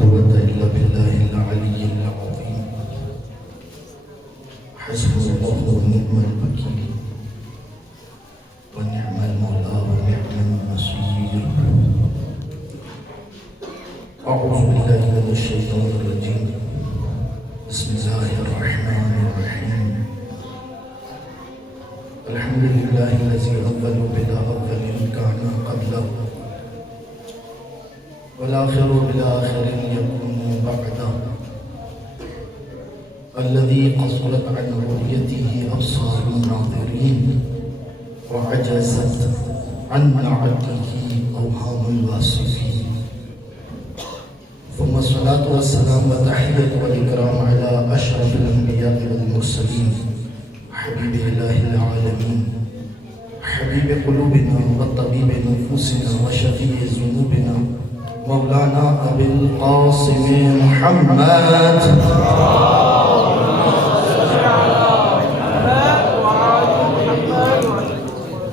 قوة إلا بالله العلي العظيم حسبنا الله ونعم الوكيل ونعم المولى ونعم النصير أعوذ بالله من الشيطان الرجيم بسم الله الرحمن الرحيم الحمد لله الذي أول بلا أول كان قبله والآخر بالآخر يكون بعده الذي قصرت عن رؤيته أبصار الناظرين وعجزت عن معرفته أوهام الواصفين ثم الصلاة والسلام والتحية والإكرام على أشرف الأنبياء والمرسلين حبيب إله العالمين حبيب قلوبنا وطبيب نفوسنا وشفيع ذنوبنا مولانا أبي القاسم محمد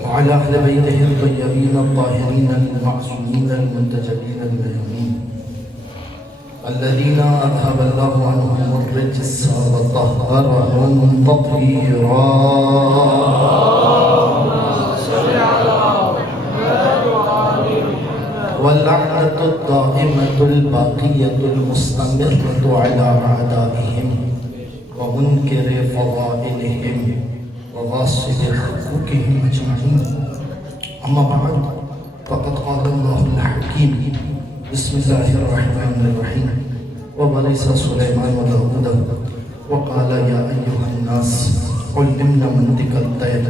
وعلى أهل بيته الطيبين الطاهرين المعصومين المنتجبين الميامين الذين أذهب الله عنهم الرجس وطهرهم تطهيرا واللعنة الدائمة الباقية المستمرة على أعدائهم ومنكر فضائلهم وغاصب حقوقهم أجمعين أما بعد فقد قال الله الحكيم بسم الله الرحمن الرحيم وورث سليمان وداود وقال يا أيها الناس علمنا منطق الطير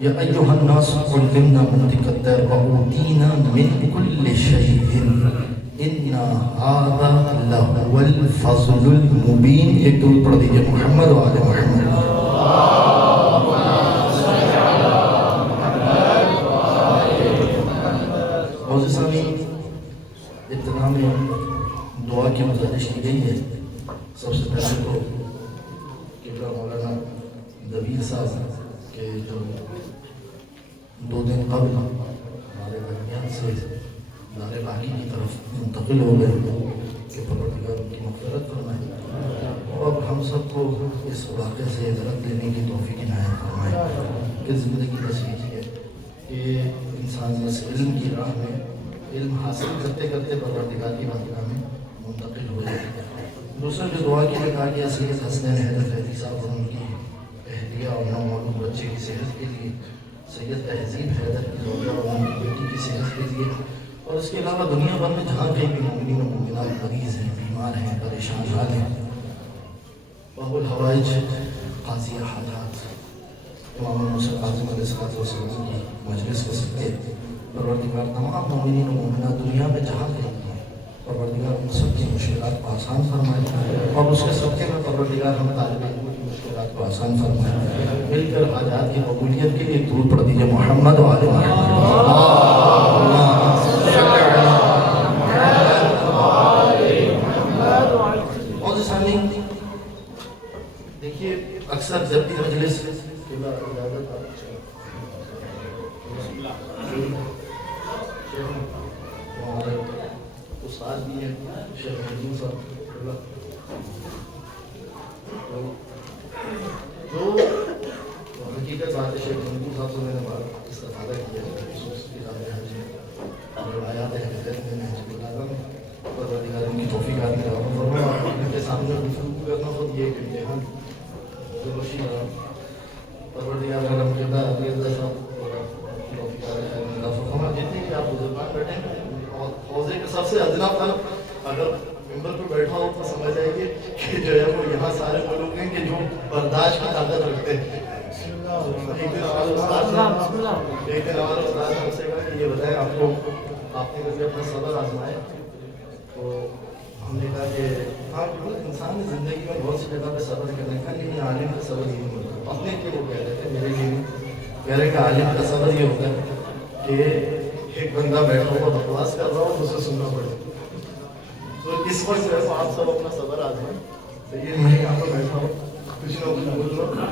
يا أيها الناس علمنا منطق الطير وأوتينا من كل شيء إن هذا لهو الفضل المبين ایک درود پڑھ دیجئے محمد و آل محمد موضوع سامعین ابتدا میں دعا کی گزارش کی گئی ہے سب سے پہلے تو قبلہ مولانا دبیر صاحب کے جو 2 دن قبل ہمارے درمیان سے دار باقی کی طرف منتقل ہو گئے کہ پروردگار ان کی مغفرت فرمائے اور ہم سب کو اس واقعے سے عبرت لینے کی توفیق عنایت فرمائے کہ زندگی بس یہی ہے کہ انسان بس علم کی راہ میں علم حاصل کرتے کرتے پروردگار کی بارگاہ میں منتقل ہو جائے. دوسرا جو دعا کے لیے کہا گیا سید حسنین حیدر فیضی صاحب اور ان کی اہلیہ اور نومولود بچے کی صحت کے لیے سید تہذیب حیدر کی زوجہ اور ان کی بیٹی کی صحت کے لیے اور اس کے علاوہ دنیا بھر میں جہاں کہیں بھی مومنین و مومنات مریض ہیں بیمار ہیں پریشان حال ہیں باب الحوائج قاضی حالات امام موسیٰ قاظم علیہ السلام کی مجلس کو سکتے پروردگار تمام مومنین و مومنات دنیا میں جہاں کہیں ہیں پروردگار ان سب کی مشکلات کو آسان فرمائے اور اس کے صدقے میں پروردگار ہم طالب علم کی مشکلات کو آسان فرمائے. مل کر حاجات کی قبولیت کے لیے درود پڑھ دیجئے محمد و آل محمد. دیکھیے اکثر جب بھی مجلس ہمارے استاد بھی ہیں شیخ منظور صاحب جو حقیقت بات ہے شیخ منظور صاحب سے میں نے بہت استفادہ کیا روایات حقیقت میں حجب العالم پروردگار ان کی توفیق آدمی رہا فرمایا ان کے سامنے گفتگو کرنا خود یہ ایک امتحان جو بشی رہا پروردگار کا رحمت اللہ علی اللہ صاحب توفیق آدمی فرمایا جتنے بھی آپ بزرگان بیٹھے ہیں حوضے کا سب سے ادنا پھل اگر ممبر پہ بیٹھا ہو تو سمجھ جائے گی کہ جو ہے وہ یہاں سارے وہ لوگ ہیں کہ جو برداشت کی طاقت رکھتے ہیں. ایک دن ہمارے استاد نے ہم سے کہا کہ یہ بتائیں آپ کو آپ نے کبھی اپنا صبر آزمائے تو ہم نے کہا کہ ہاں انسان نے زندگی میں بہت سی جگہ پہ صبر کرنے کا لیکن عالم کا صبر یہ نہیں ہوتا. اپنے کے وہ کہہ رہے تھے میرے لیے کہہ رہے کہ عالم کا صبر یہ ہوتا ہے کہ ایک بندہ بیٹھا ہوا بکواس کر رہا ہو اسے سننا پڑے. تو اس وقت جو ہے آپ سب اپنا صبر آزمائیں. تو یہ میں یہاں پر بیٹھا ہوں کچھ نہ کچھ بول رہا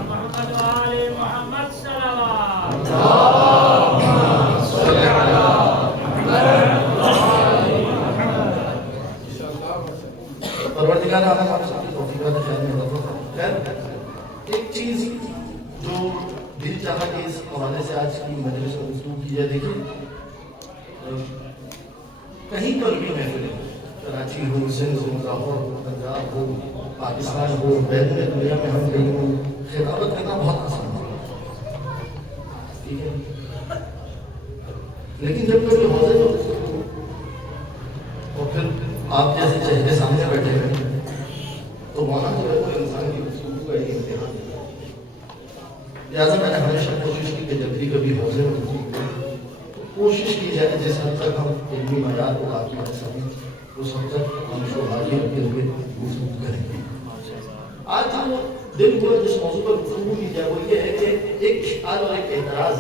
پروردگار عالم آپ سب کی توفیقات خیر میں اضافہ فرمائے۔ خیر ایک چیز جو دل چاہا کہ اس حوالے سے آج کی مجلس میں گفتگو کی جائے، دیکھیں کہیں پر بھی محفل ہو، کراچی ہو، سندھ ہو، لاہور ہو، پنجاب ہو، پاکستان ہو، بیرون دنیا میں ہم کہیں ہوں، خطابت کرنا بہت آسان ہے، ٹھیک ہے، لیکن جب کبھی حوضے میں گفتگو اور پھر آپ جیسے چہرے سامنے بیٹھے ہیں تو وہاں جو ہے وہ انسان کی گفتگو کا ایک امتحان ہے۔ لہٰذا میں نے ہمیشہ کوشش کی کہ جب بھی کبھی حوضے میں گفتگو کریں تو کوشش کی جائے جس حد تک ہم علمی معیار کو باقی رکھ سکیں اس حد تک ہم اس کو باقی رکھتے ہوئے گفتگو کریں گے۔ آج جو دل ہوا جس موضوع پر گفتگو کی جائے وہ یہ ہے کہ ایک اشکال اور ایک اعتراض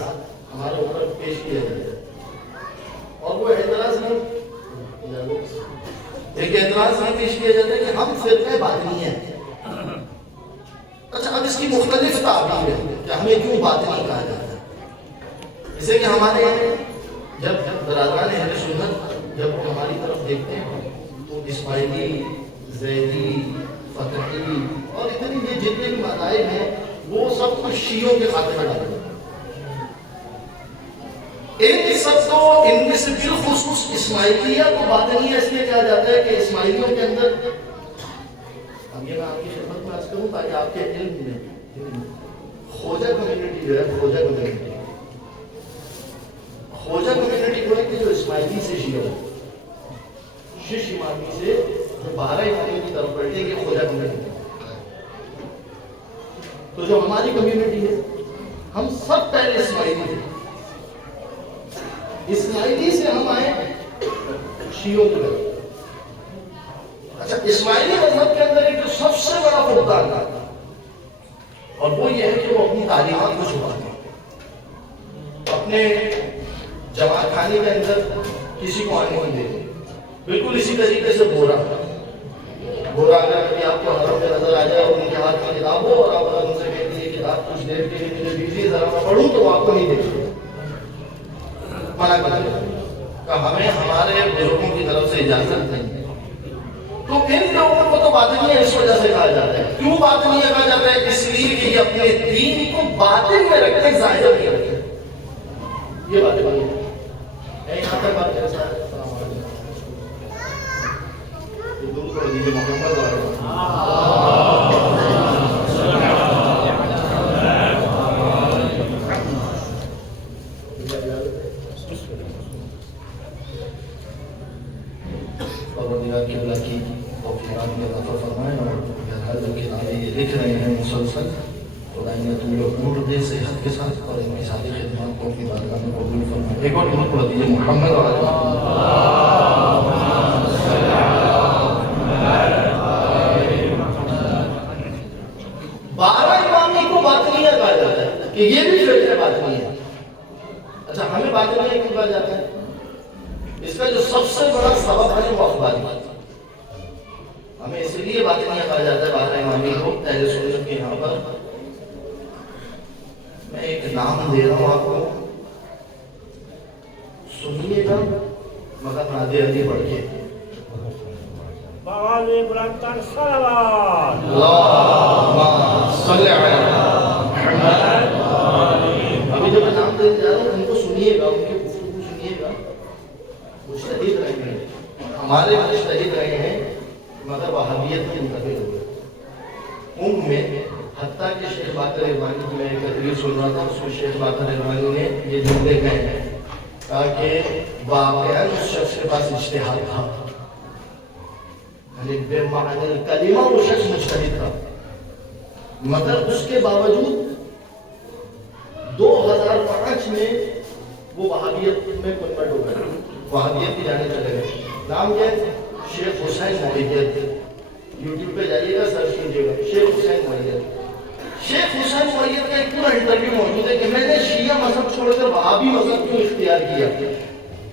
ہمارے اوپر پیش کیا جائے اور وہ اعتراض نہیں، ایک اعتراض یہ پیش کیا جاتا ہے کہ ہم فرقہ باطنی ہیں۔ اچھا اب اس کی مختلف تعبیر ہے کہ ہمیں کیوں باطنی کہا جاتا ہے۔ اسے کہ ہمارے جب برادران اہل سنت جب وہ ہماری طرف دیکھتے ہیں تو اسماعیلی، زیدی، فتحی اور اتنی یہ جتنے بھی مذاہب ہیں وہ سب کچھ شیعوں کے خاتے میں ڈالتے ہیں۔ ان سب کو ان میں سے بالخصوص اسماعیلیہ کو باطنیہ اس لیے کہا جاتا ہے کہ اسماعیلیوں کے اندر، اب یہ میں آپ کی خدمت میں عرض کروں تاکہ آپ کے علم میں خوجہ کمیونٹی جو ہے، خوجہ کمیونٹی وہ ہے کہ جو اسماعیلی سے شیعہ ہے، شش امامی سے جو 12 امامیوں کی طرف بڑھتے ہیں یہ خوجہ کمیونٹی۔ تو جو ہماری کمیونٹی ہے ہم سب پہلے اسماعیلی تھے، اسماعیلی سے ہم آئے شیعوں کی طرف۔ اچھا اسماعیلی مذہب کے اندر ایک جو سب سے بڑا فقدان ہے اور وہ یہ ہے کہ وہ اپنی تعلیمات کو چھپاتے ہیں، اپنے جماعت خانے کے اندر کسی کو آنے نہیں دیتے۔ بالکل اسی طریقے سے بورا اگر کبھی آپ کو حرم میں نظر آ جائے اور ان کے ہاتھ میں کتاب ہو اور آپ اگر ان سے کہتے ہیں کتاب کچھ دیر کے لیے مجھے دیجیے ذرا میں پڑھوں تو وہ آپ کو نہیں دیکھتے، منع کر دیں کہ ہمیں ہمارے بزرگوں کی طرف سے اجازت نہیں ہے۔ تو ان لوگوں کو تو باطنیہ اس وجہ سے کہا جاتا ہے۔ کیوں باطنیہ کہا جاتا ہے؟ اس لیے کہ یہ اپنے دین کو باطن میں رکھتے، ظاہر میں رکھتے، یہ باطنیہ ہے۔ یہاں تک بات کریں سارے السلام علیکم درود پڑھ دیجیے محمد پروردگار کی اللہ کی توفیقات میں اضافہ فرمائے اور بہرحال جو کتابیں یہ لکھ رہے ہیں مسلسل خدا انہیں طول عمر دے صحت کے ساتھ اور ان کی ساری خدمات کو اپنی بارگاہ میں قبول فرمائے۔ ایک اور درود پڑھ دیجیے محمد اور کہا جاتا ہے کہ یہ بھی فرقہ باطنی ہے۔ اچھا ہمیں باطنی کیوں کہا جاتا ہے؟ اس کا جو سب سے بڑا سبب ہے وہ اخباری، ہمیں اس لیے باطنی کہا جاتا ہے 12 امامی کو اہل سنت کے یہاں پر۔ میں ایک نام دے رہا ہوں آپ کو، سنیے گا مگر نادے علی پڑھ کے بغاوی بلندتر صلوات اللہم صلی علی محمد۔ ابھی جو میں نام دینے جا رہا ہوں ان کو سنیے گا، ان کی گفتگو سنیے گا۔ مجتہد رہے ہیں، ہمارے مجتہد رہے ہیں مگر وہابیت میں منتقل ہوئے ان میں، حتیٰ کہ شیخ باقر رحمانی کی میں ایک تقریر سن رہا تھا، اس میں شیخ باقر رحمانی نے یہ جملے کہے ہیں کہا کہ واقعاً اس شخص کے پاس اجتہاد تھا، یعنی بے معنی الکلمہ وہ شخص مجتہد تھا، مگر اس کے باوجود 2005 میں وہ وہابیت میں کنورٹ ہو گئے، وہابیت کی جانب چلے گئے۔ نام کیا ہے؟ شیخ حسین معیت۔ یوٹیوب پہ جائیے گا، سرچ کیجیے گا شیخ حسین معیت۔ شیخ حسین معیت کا ایک پورا انٹرویو موجود ہے کہ میں نے شیعہ مذہب چھوڑ کر وہابی مذہب کیوں اختیار کیا۔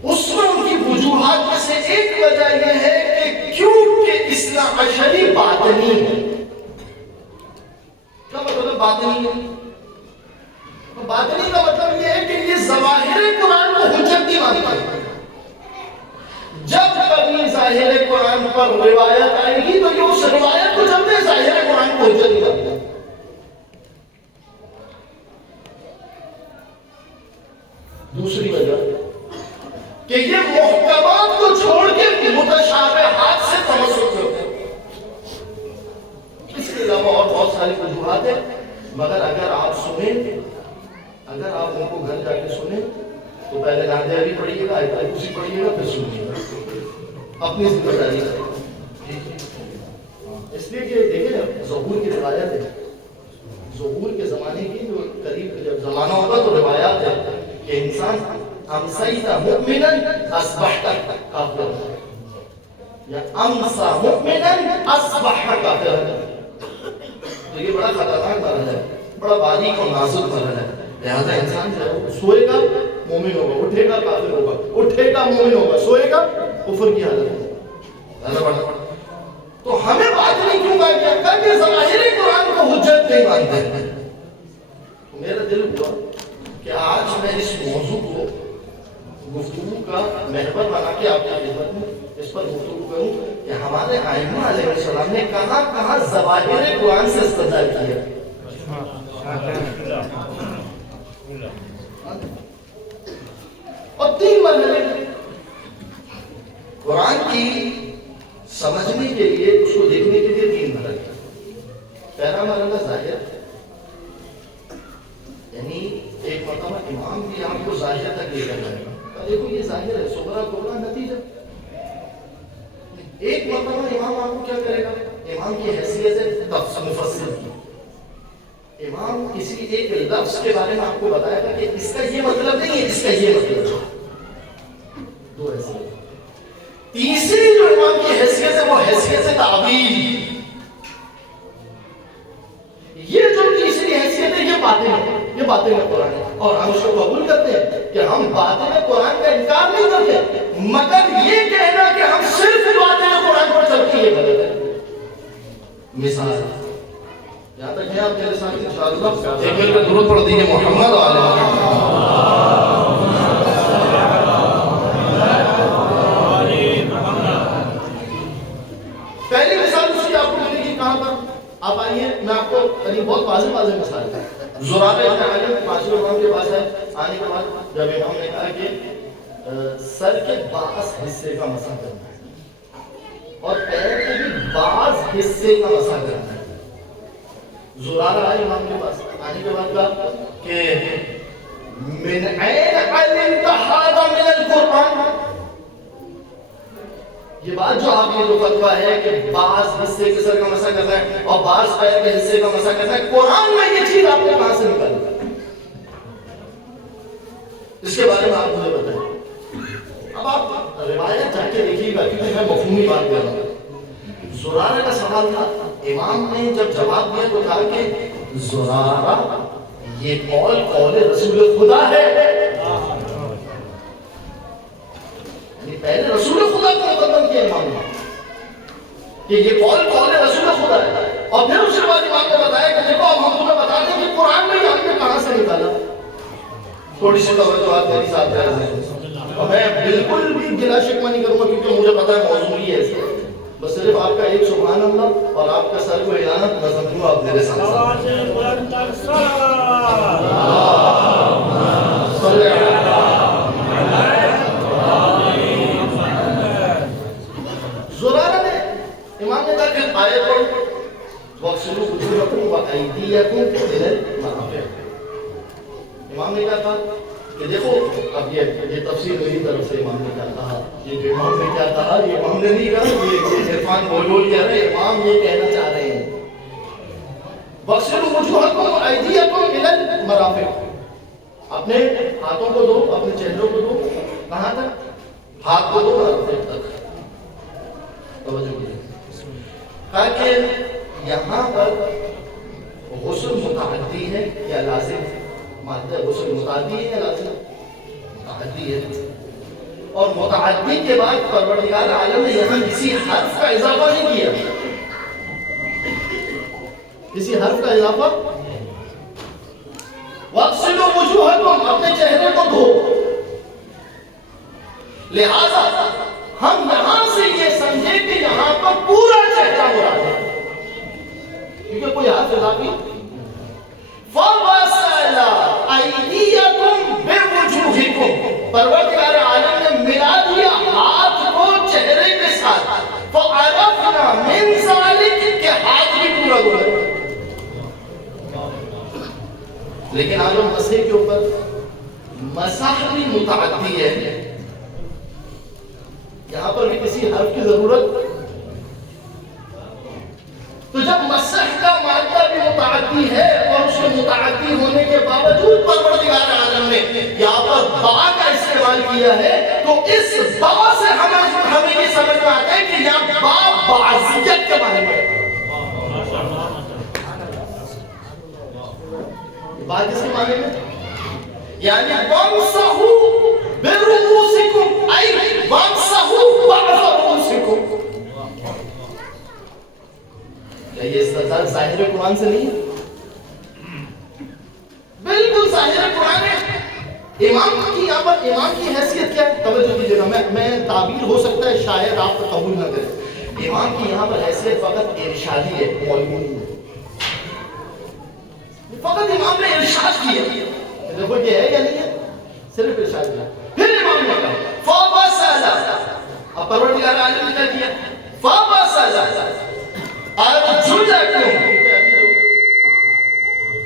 اس میں ان کی وجوہات میں سے ایک وجہ یہ ہے کہ کیونکہ اثنا عشری باطنی ہے۔ کیا مطلب ہے باطنی ہے؟ باطنی کا مطلب یہ ہے کہ یہ ظواہر قرآن کو حجت نہیں مانتا ہے۔ جب کبھی ظاہر قرآن پر روایت آئے گی تو یہ اس روایت کو جب دے ظاہر قرآن کو حجت نہیں کرتا. دوسری وجہ کہ یہ محکمات کو چھوڑ کے متشابہات سے تمسک کرتے ہیں. اس کے علاوہ اور بہت ساری وجوہات ہیں، مگر اگر آپ سنیں، اگر آپ ان کو گھر جا کے سنیں تو پہلے نادیاری پڑھیے گا، آیت الکرسی پڑھیے گا، پھر سنیے گا اپنی ذمہ داری سے. اس لیے کہ دیکھیں نا، ظہور کی روایت ہے، ظہور کے زمانے کی جو قریب جب زمانہ ہوگا تو روایات ہے کہ انسان امسیت مؤمنا اصبحت کافرا یا امسا مؤمنا اصبح کافرا. تو یہ بڑا خطرناک مرحلہ ہے، بڑا باریک اور نازک مرحلہ ہے. لہذا انسان جو ہے وہ سوئے گا مومن ہوگا، اٹھے گا کافر ہوگا، اٹھے گا مومن ہوگا، سوئے گا کفر کی حالت ہوگا. تو ہمیں بات نہیں کیوں کہا کہ ظاہر قرآن کو حجت نہیں مانتے. میرا دل ہوا کہ آج میں اس موضوع کو گفتگو کا محور بنا کے آپ کی خدمت میں اس پر گفتگو کروں کہ ہمارے ائمہ علیہ السلام نے کہاں کہاں ظواہر قرآن سے استدلال کیا. اور 3 مرحلے قرآن کی سمجھنے کے لیے، اس کو دیکھنے کے لیے 3 مرحلے. پہلا مرحلہ ظاہر، یعنی ایک مرتبہ امام بھی آپ کو ظاہر تک لے کر جائے گا، دیکھو یہ ظاہر ہے، صغرا کبرا نتیجہ. ایک مرتبہ امام آپ کو کیا کرے گا، امام کی حیثیت ہے مفسر کی. امام کسی ایک لفظ کے بارے میں آپ کو بتائے گا کہ اس کا یہ مطلب نہیں ہے، اس کا یہ مطلب ہے. 2 حیثیت. تیسری جو امام کی حیثیت ہے وہ حیثیت تعویل. یہ جو تیسری حیثیت ہے یہ باتیں قرآن ہے، اور ہم اس کو قبول کرتے ہیں کہ ہم باطن قرآن کا انکار نہیں کرتے، مگر یہ کہنا کہ ہم صرف باطن قرآن پر چلتے ہیں یہ غلط ہے. مثال یہاں تک ہے، آپ میرے ساتھ انشاءاللہ ایک مل کر درود پڑھ دیجیے محمد و آل محمد. پہلی مثال دوسری آپ کو ملے گی کہاں پر؟ آپ آئیے، میں آپ کو بہت واضح مثال ہے. زرارہ ابن عالم معاشر امام کے پاس ہے، آنے کے بعد جب امام نے کہا کہ سر کے بعض حصے کا مسح کرنا ہے اور پیر کے بھی بعض حصے کا مسح کرنا ہے. زرارہ آئے امام کے پاس، آنے کے بعد کہا کہ من عین علمت ھذا من القرآن. یہ بات جو آپ کے جو فتویٰ ہے کہ بعض حصے کے سر کا مسح کرنا ہے اور بعض پیر کے حصے کا مسح کرنا ہے، قرآن میں یہ چیز آپ نے کہاں سے نکالی؟ اس کے بارے میں آپ مجھے بتائیں. اب آپ روایت جا کے دیکھیے گا کیونکہ میں مفہومی بات کر رہا ہوں. زرارہ کا سوال تھا، امام نے جب جواب دیا تو کہا کہ زرارہ یہ قول رسول خدا ہے. پہلے رسول خدا کو مقدم کیا امام نے کہ یہ قول رسول خدا ہے، اور پھر اس کے بعد امام نے بتایا کہ دیکھو اب ہم تمہیں بتا دیں کہ قرآن میں یہ ہم نے کہاں سے نکالا. تھوڑی سی توجہ آپ میری ساتھ جائز ہے، اور میں بالکل بھی گلا شکوہ نہیں کروں گا کیونکہ مجھے پتا ہے موضوع ہی ہے. بس صرف آپ کا ایک سبحان اللہ اور آپ کا سر کو اعلانت میں سمجھوں آپ میرے ساتھ زرارہ نے امام نے کہا کہ آیت پڑھو وَاغْسِلُوا وُجُوهَكُمْ وَأَيْدِيَكُمْ إِلَى الْمَرَافِقِ. امام نے کہا تھا کہ دیکھو اب یہ تفسیر میری طرف سے امام نے کیا کہا، یہ جو امام نے کیا کہا یہ امام نے نہیں کہا، یہ عرفان بول کہہ رہے ہیں، امام یہ کہنا چاہ رہے ہیں وَاغْسِلُوا وُجُوهَكُمْ وَأَيْدِيَكُمْ إِلَى الْمَرَافِقِ. اپنے ہاتھوں کو دو، اپنے چہروں کو دو، کہاں تک؟ ہاتھ کو دو مرافق تک. توجہ کیجیے، کہا کہ یہاں پر غسل متعدی ہے یا لازم ہے؟ مادہ غسل متعدی ہے یا لازم؟ متعدی ہے. اور متعدی کے بعد پروردگار عالم نے یہاں کسی حرف کا اضافہ نہیں کیا، کسی حرف کا اضافہ. وَاغْسِلُوا وُجُوهَكُمْ، اپنے چہرے کو دھو. لہذا ہم یہاں سے یہ سمجھے کہ یہاں پر پورا چہرہ مراد ہے. لیکن آج ہم مسح کے اوپر مسح بھی متعدی ہے، یہاں پر بھی کسی حرف کی ضرورت، تو جب مسح کا مادہ بھی متعدی ہے اور اس کے متعدی ہونے کے باوجود پروردگار عالم نے یہاں پر با کا استعمال کیا ہے، تو اس با سے ہمیں یہ سمجھ میں آتا ہے کہ یہاں با بعضیت کے معنی میں بات کس کے معنی میں، یعنی وَامْسَحُوا بِرُؤُوسِكُمْ أي وَامْسَحُوا بَعْضَ رُؤُوسِكُمْ. کیا یہ استدلال ظاہر قرآن سے نہیں ہے؟ بالکل ظاہر قرآن ہے. امام کی یہاں پر امام کی حیثیت کیا ہے؟ توجہ کیجیے گا، میں تعبیر ہو سکتا ہے شاید آپ کو قبول نہ کریں. امام کی یہاں پر حیثیت فقط ارشادی ہے، مولوی نہیں ہے. فقط امام نے ارشاد کیا، دیکھو یہ ہے یا نہیں ہے، صرف ارشاد کیا. پھر امام نے کہا فَبَسَلَ، اب پروردگار عالم نے کیا کیا، فَبَسَلَ ارجلکم،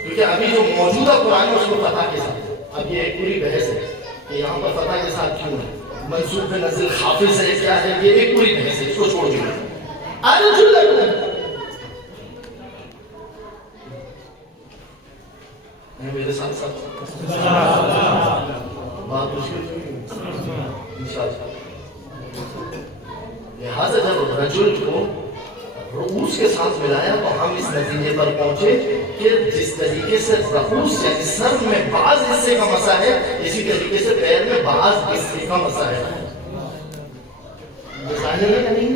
کیونکہ ابھی جو موجودہ قرآن ہے اس کو فتح کے ساتھ، اب یہ ایک پوری بحث ہے کہ یہاں پر فتح کے ساتھ کیوں ہے، منصوب پہ نزل حافظ ہے کیا ہے، یہ ایک پوری بحث ہے، اس کو چھوڑ دیجیے. ارجلکم میرے ساتھ ساتھ بات مشکل انشاءاللہ. لہذا جب رجل کو رؤوس کے ساتھ ملایا تو ہم اس نتیجے پر پہنچے کہ جس طریقے سے رؤوس یعنی سر میں بعض حصے کا مسا ہے، اسی طریقے سے پیر میں بعض حصے کا مسا ہے. ظاہر ہے یا نہیں؟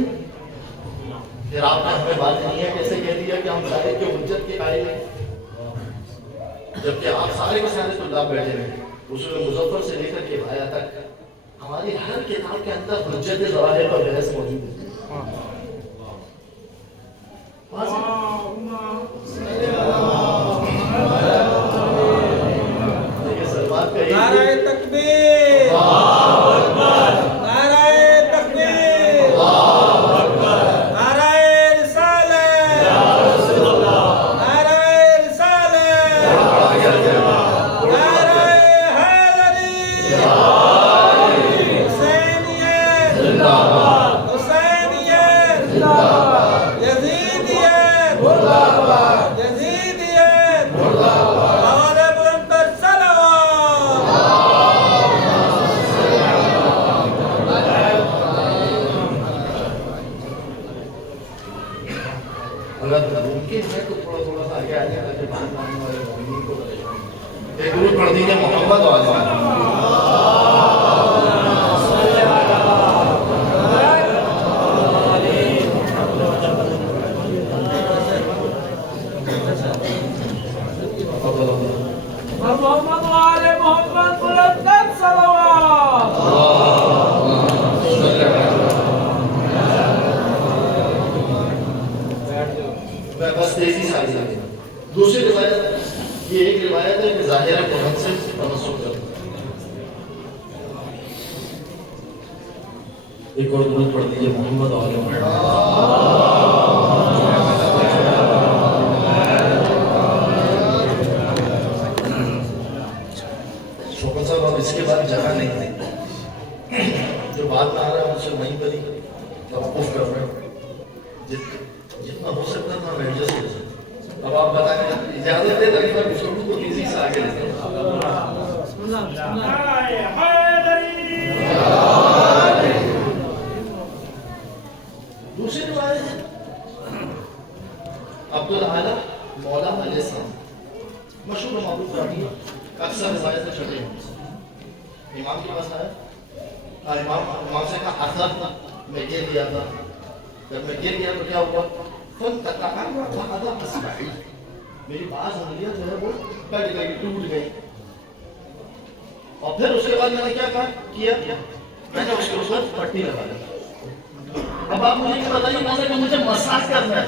پھر آپ نے ہمیں بات نہیں ہے کیسے کہہ دیا کہ ہم ظاہر کے حجت کے قائل ہیں، جبکہ آپ سارے کے سارے طلاب بیٹھے ہیں. اصول مظفر سے لے کر کے آیا تک ہماری ہر کتاب کے اندر حجت ظواہر پر بحث موجود ہے. نعرہ تکبیر، نعرہ تکبیر، نعرہ رسالت، نعرہ رسالت، نعرہ حیدری، حسینیت، حسینیت، یزیدیت، یزیدیت، اور بلندر صلوات. اگر ممکن ہے تو تھوڑا تھوڑا سا آگے آنے تاکہ بعد آنے والے مومنین کو ایک درود پڑھ دیجیے محمد محمد وآل محمد بلندر صلوات. میں بس تیزی سے آگے جاتے ہیں. دوسری روایت یہ ایک روایت ہے کہ ظاہر قرآن سے تمسک کرتا ہے. ایک اور درود پڑھ دیجیے محمد وآل محمد. شوکت صاحب اب اس کے بعد جگہ نہیں ہے، جو بات میں آ رہا ہے مجھ سے وہیں پر ہی توقف کر رہے ہیں. جتنا ہو سکتا تھا میں ایڈجسٹ کر سکتا. اب آپ بتائیں، اجازت دے تاکہ میں گفتگو کو تیزی سے آگے لیتے ہیں. دوسری روایت ہے عبدالعالی مولا علیہ السلام، مشہور و معروف راوی، اکثر روایتیں چھٹے ہیں. امام کے پاس آیا، امام سے کہا اثر میں گر گیا تھا. جب میں گر گیا تو کیا ہوا، میری بعض انگلیاں جو ہے وہ کٹ گئی، ٹوٹ گئی. اور پھر اس کے بعد میں نے کیا کیا، میں نے اس کے اوپر پٹی لگا دی. اب آپ مجھے یہ بتائیے کہ مجھے مساج کرنا ہے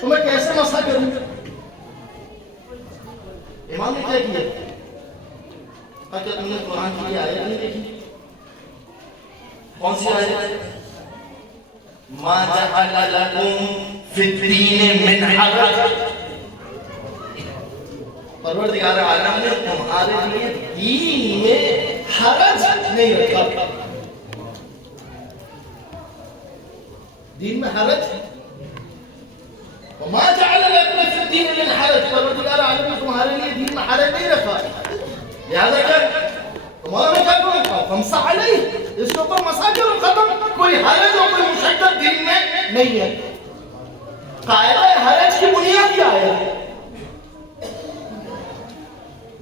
تو میں کیسے مساج کروں؟ امام نے کیا کیا، کیا تم نے قرآن کی آیت نہیں دیکھی؟ کون سی آیت؟ ما جعل لكم في الدين من حرج. پروردگار عالم نے تمہارے لیے دین میں حرج نہیں رکھا. دین میں حرج وما جعل لكم في الدين من حرج. پروردگار عالم نے تمہارے لیے دین میں حرج نہیں رکھا. لہذا کیا تمہارا کیا کرو فمسح علیہ, اس کے اوپر مسح کرو, ختم. کوئی حرج اور کوئی مشقت دین میں نہیں ہے. قاعدہ حرج کی بنیاد کیا ہے؟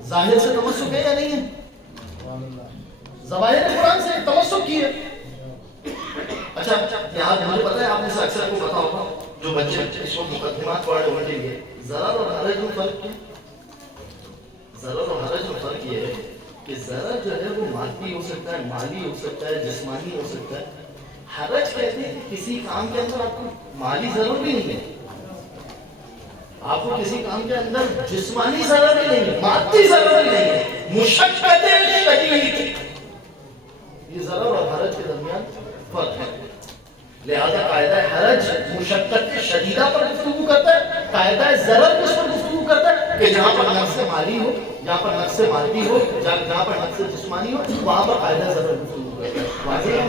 ظاہر سے تمسک ہے یا نہیں ہے؟ ظواہر قرآن سے تمسک کی ہے. اچھا یہاں مجھے پتا ہے آپ میں سے اکثر کو پتا ہوگا جو بچے اس وقت مقدمات پڑھ رہے ہونے کے لیے, ضرر اور حرج میں فرق کیا؟ ضرر اور حرج میں فرق یہ ہے کہ ضرر جو ہے وہ مادی ہو سکتا ہے, مالی ہو سکتا ہے, جسمانی ہو سکتا ہے. حرج کہتے ہیں کسی کام کے اندر آپ کو مالی ضرر بھی نہیں ہے, آپ کو کسی کام کے اندر جسمانی ضرر بھی نہیں ہے, مادی ضرر بھی نہیں ہے, مشقت شدید. یہ ضرر اور حرج کے درمیان فرق ہے. لہذا قاعدہ حرج مشقت شدیدہ پر گفتگو کرتا ہے, قاعدہ ضرر کس پر گفتگو کرتا ہے کہ جہاں پر نقص مالی ہو, جہاں پر نقص مادی ہو, جہاں پر نقص جسمانی ہو, وہاں پر قاعدہ ضرر گفتگو کرتا ہے. واضح ہے؟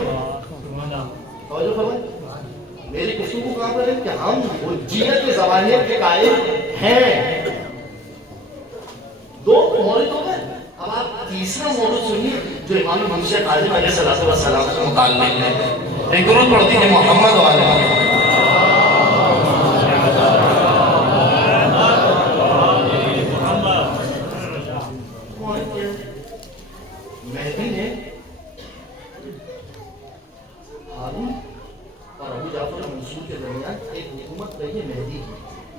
توجہ فرمائیں. میری گفتگو کہاں پر ہے کہ ہم حجیت کے ظواہر کے قائل ہیں. دو مورد ہو گئے. اب آپ تیسرا مورد سنیے جو امام منشا کاظم علیہ السلام سے متعلق ہے. ایک درود پڑھ دیجیے محمد والے. مہدی نے ہارون اور ابو جعفر منصور کے درمیان ایک حکومت رہی ہے مہدی کی,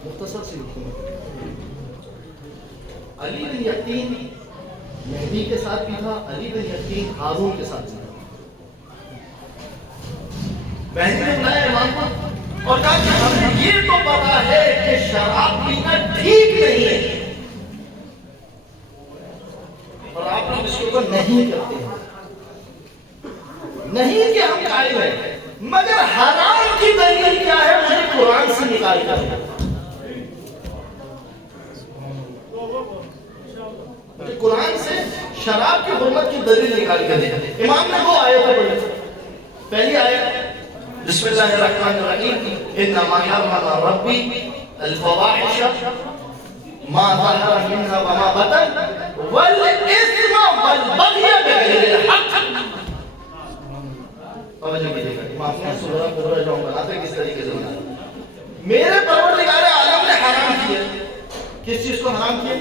مختصر سی حکومت. علی بن یقین مہدی کے ساتھ بھی تھا, علی بن یقین ہارون کے ساتھ بھی تھا. مہدی نے بلایا امام کو اور کہا کہ ہمیں یہ تو پتا ہے کہ شراب پینا ٹھیک نہیں ہے اور آپ لوگ اس کے اوپر نہیں کرتے ہیں. نہیں کہ ہم قائل ہیں, مگر حرام کی دلیل کیا ہے مجھے قرآن سے نکال کر. قرآن سے شراب کی حرمت کی دلیل نکال کر دیں. امام نے دو آیتیں پڑھی. پہلی آیت بسم اللہ الرحمن الرحیم انما حرم ربی الفواحش ما ظهر منها وما بطن والاثم والبغي بغیر الحق. توجہ کیجیے گا, امام نے سورہ قرآن جو بناتے کس طریقے سے بنایا. میرے پروردگار عالم نے حرام کیا. کس چیز کو حرام کیا؟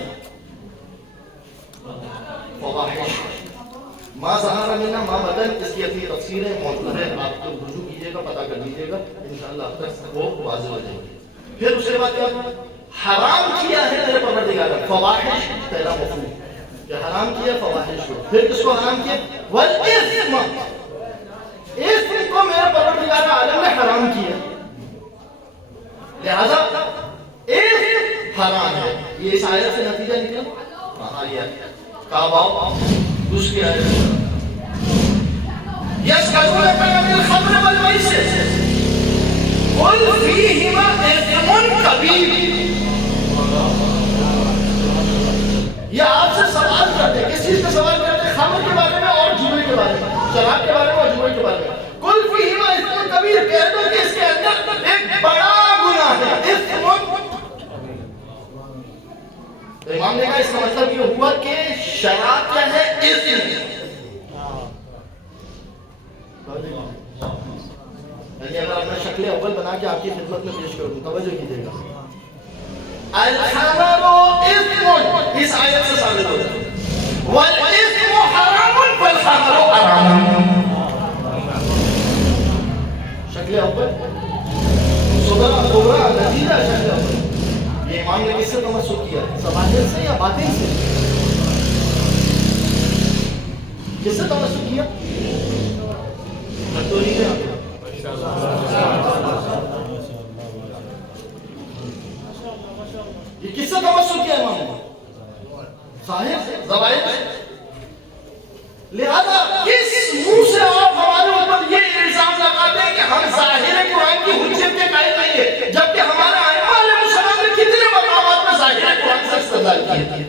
فواحش ما ظہر منها ما بطن. اس کی اپنی تفسیر ہے, موجود ہے, آپ کو رجوع کیجیے گا, پتہ کر لیجیے گا, انشاءاللہ اب تک وہ واضح ہو جائے گی. پھر اس کے بعد کیا حرام کیا ہے میرے پروردگار نے؟ فواحش پہلا مفہوم کہ حرام کیا فواحش کو. پھر کس کو حرام کیا؟ والاثم. اثم کو میرے پروردگار عالم نے حرام کیا, لہذا اثم حرام ہے. یہ اس آیت سے نتیجہ نکلا. ہاں یہ کہا باؤ دوسری آیت یسألونک عن الخمر والمیسر قل فیہما اثم کبیر. یہ آپ سے سوال کرتے ہیں. کس چیز کا سوال کرتے ہیں؟ خمر کے بارے میں اور جوئے کے بارے میں, شراب کے بارے میں اور جوئے کے بارے میں. قل فیہما اثم کبیر, کہہ دو کہ اس کے اندر ایک بڑا گناہ ہے. اثم. امام نے کہا اس کا مطلب یہ ہوا کہ شراب کیا ہے؟ اثم. یعنی اگر میں شکل اول بنا کے آپ کی خدمت میں پیش کر دوں, توجہ کیجیے گا. الخمر اثم, اس آیت سے ثابت ہوتا ہے. والاثم حرام والخمر حرام. شکل اول صغرا صغرا نتیجہ شکل اول. یہ امام نے کس سے تمسک کیا؟ ظواہر سے یا باطن سے؟ کس سے تمسک کیا؟ یہ کس سے تمسک کیا امام نے؟ ظاہر سے, ظواہر سے. لہذا کس منہ سے آپ ہمارے اوپر یہ الزام لگاتے ہیں کہ ہم ظاہر قرآن کی حجت کے قائل نہیں ہیں, جبکہ ہمارے ائمہ علیہ السلام نے کتنے مقامات میں ظاہر قرآن سے استدلال کیے.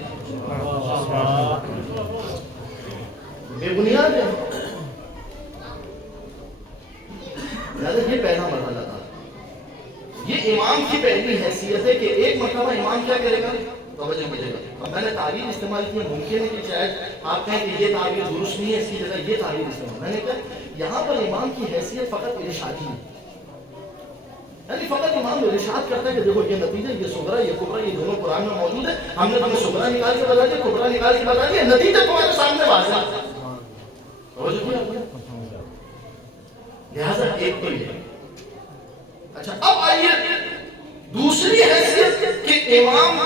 امام کی پہلی حیثیت ہے کہ ایک مرتبہ امام کیا کرے گا؟ توجہ ملے گا. اب میں نے تعبیر استعمال کی ہے, ممکن ہے کہ شاید آپ کہیں کہ یہ تعبیر درست نہیں ہے, اس کی جگہ یہ تعبیر استعمال. میں نے کہا یہاں پر امام کی حیثیت فقط ارشادی ہے, یعنی فقط امام ارشاد کرتا ہے کہ دیکھو یہ نتیجہ, یہ صغرا, یہ کبرا, یہ دونوں قرآن میں موجود ہے, ہم نے تمہیں صغرا نکال کے بتا دیا, کبرا نکال کے بتا دیا, نتیجہ تمہارے سامنے واضح ہے. لہذا ایک تو یہ. اچھا اب آئیے دوسری حیثیت کہ امام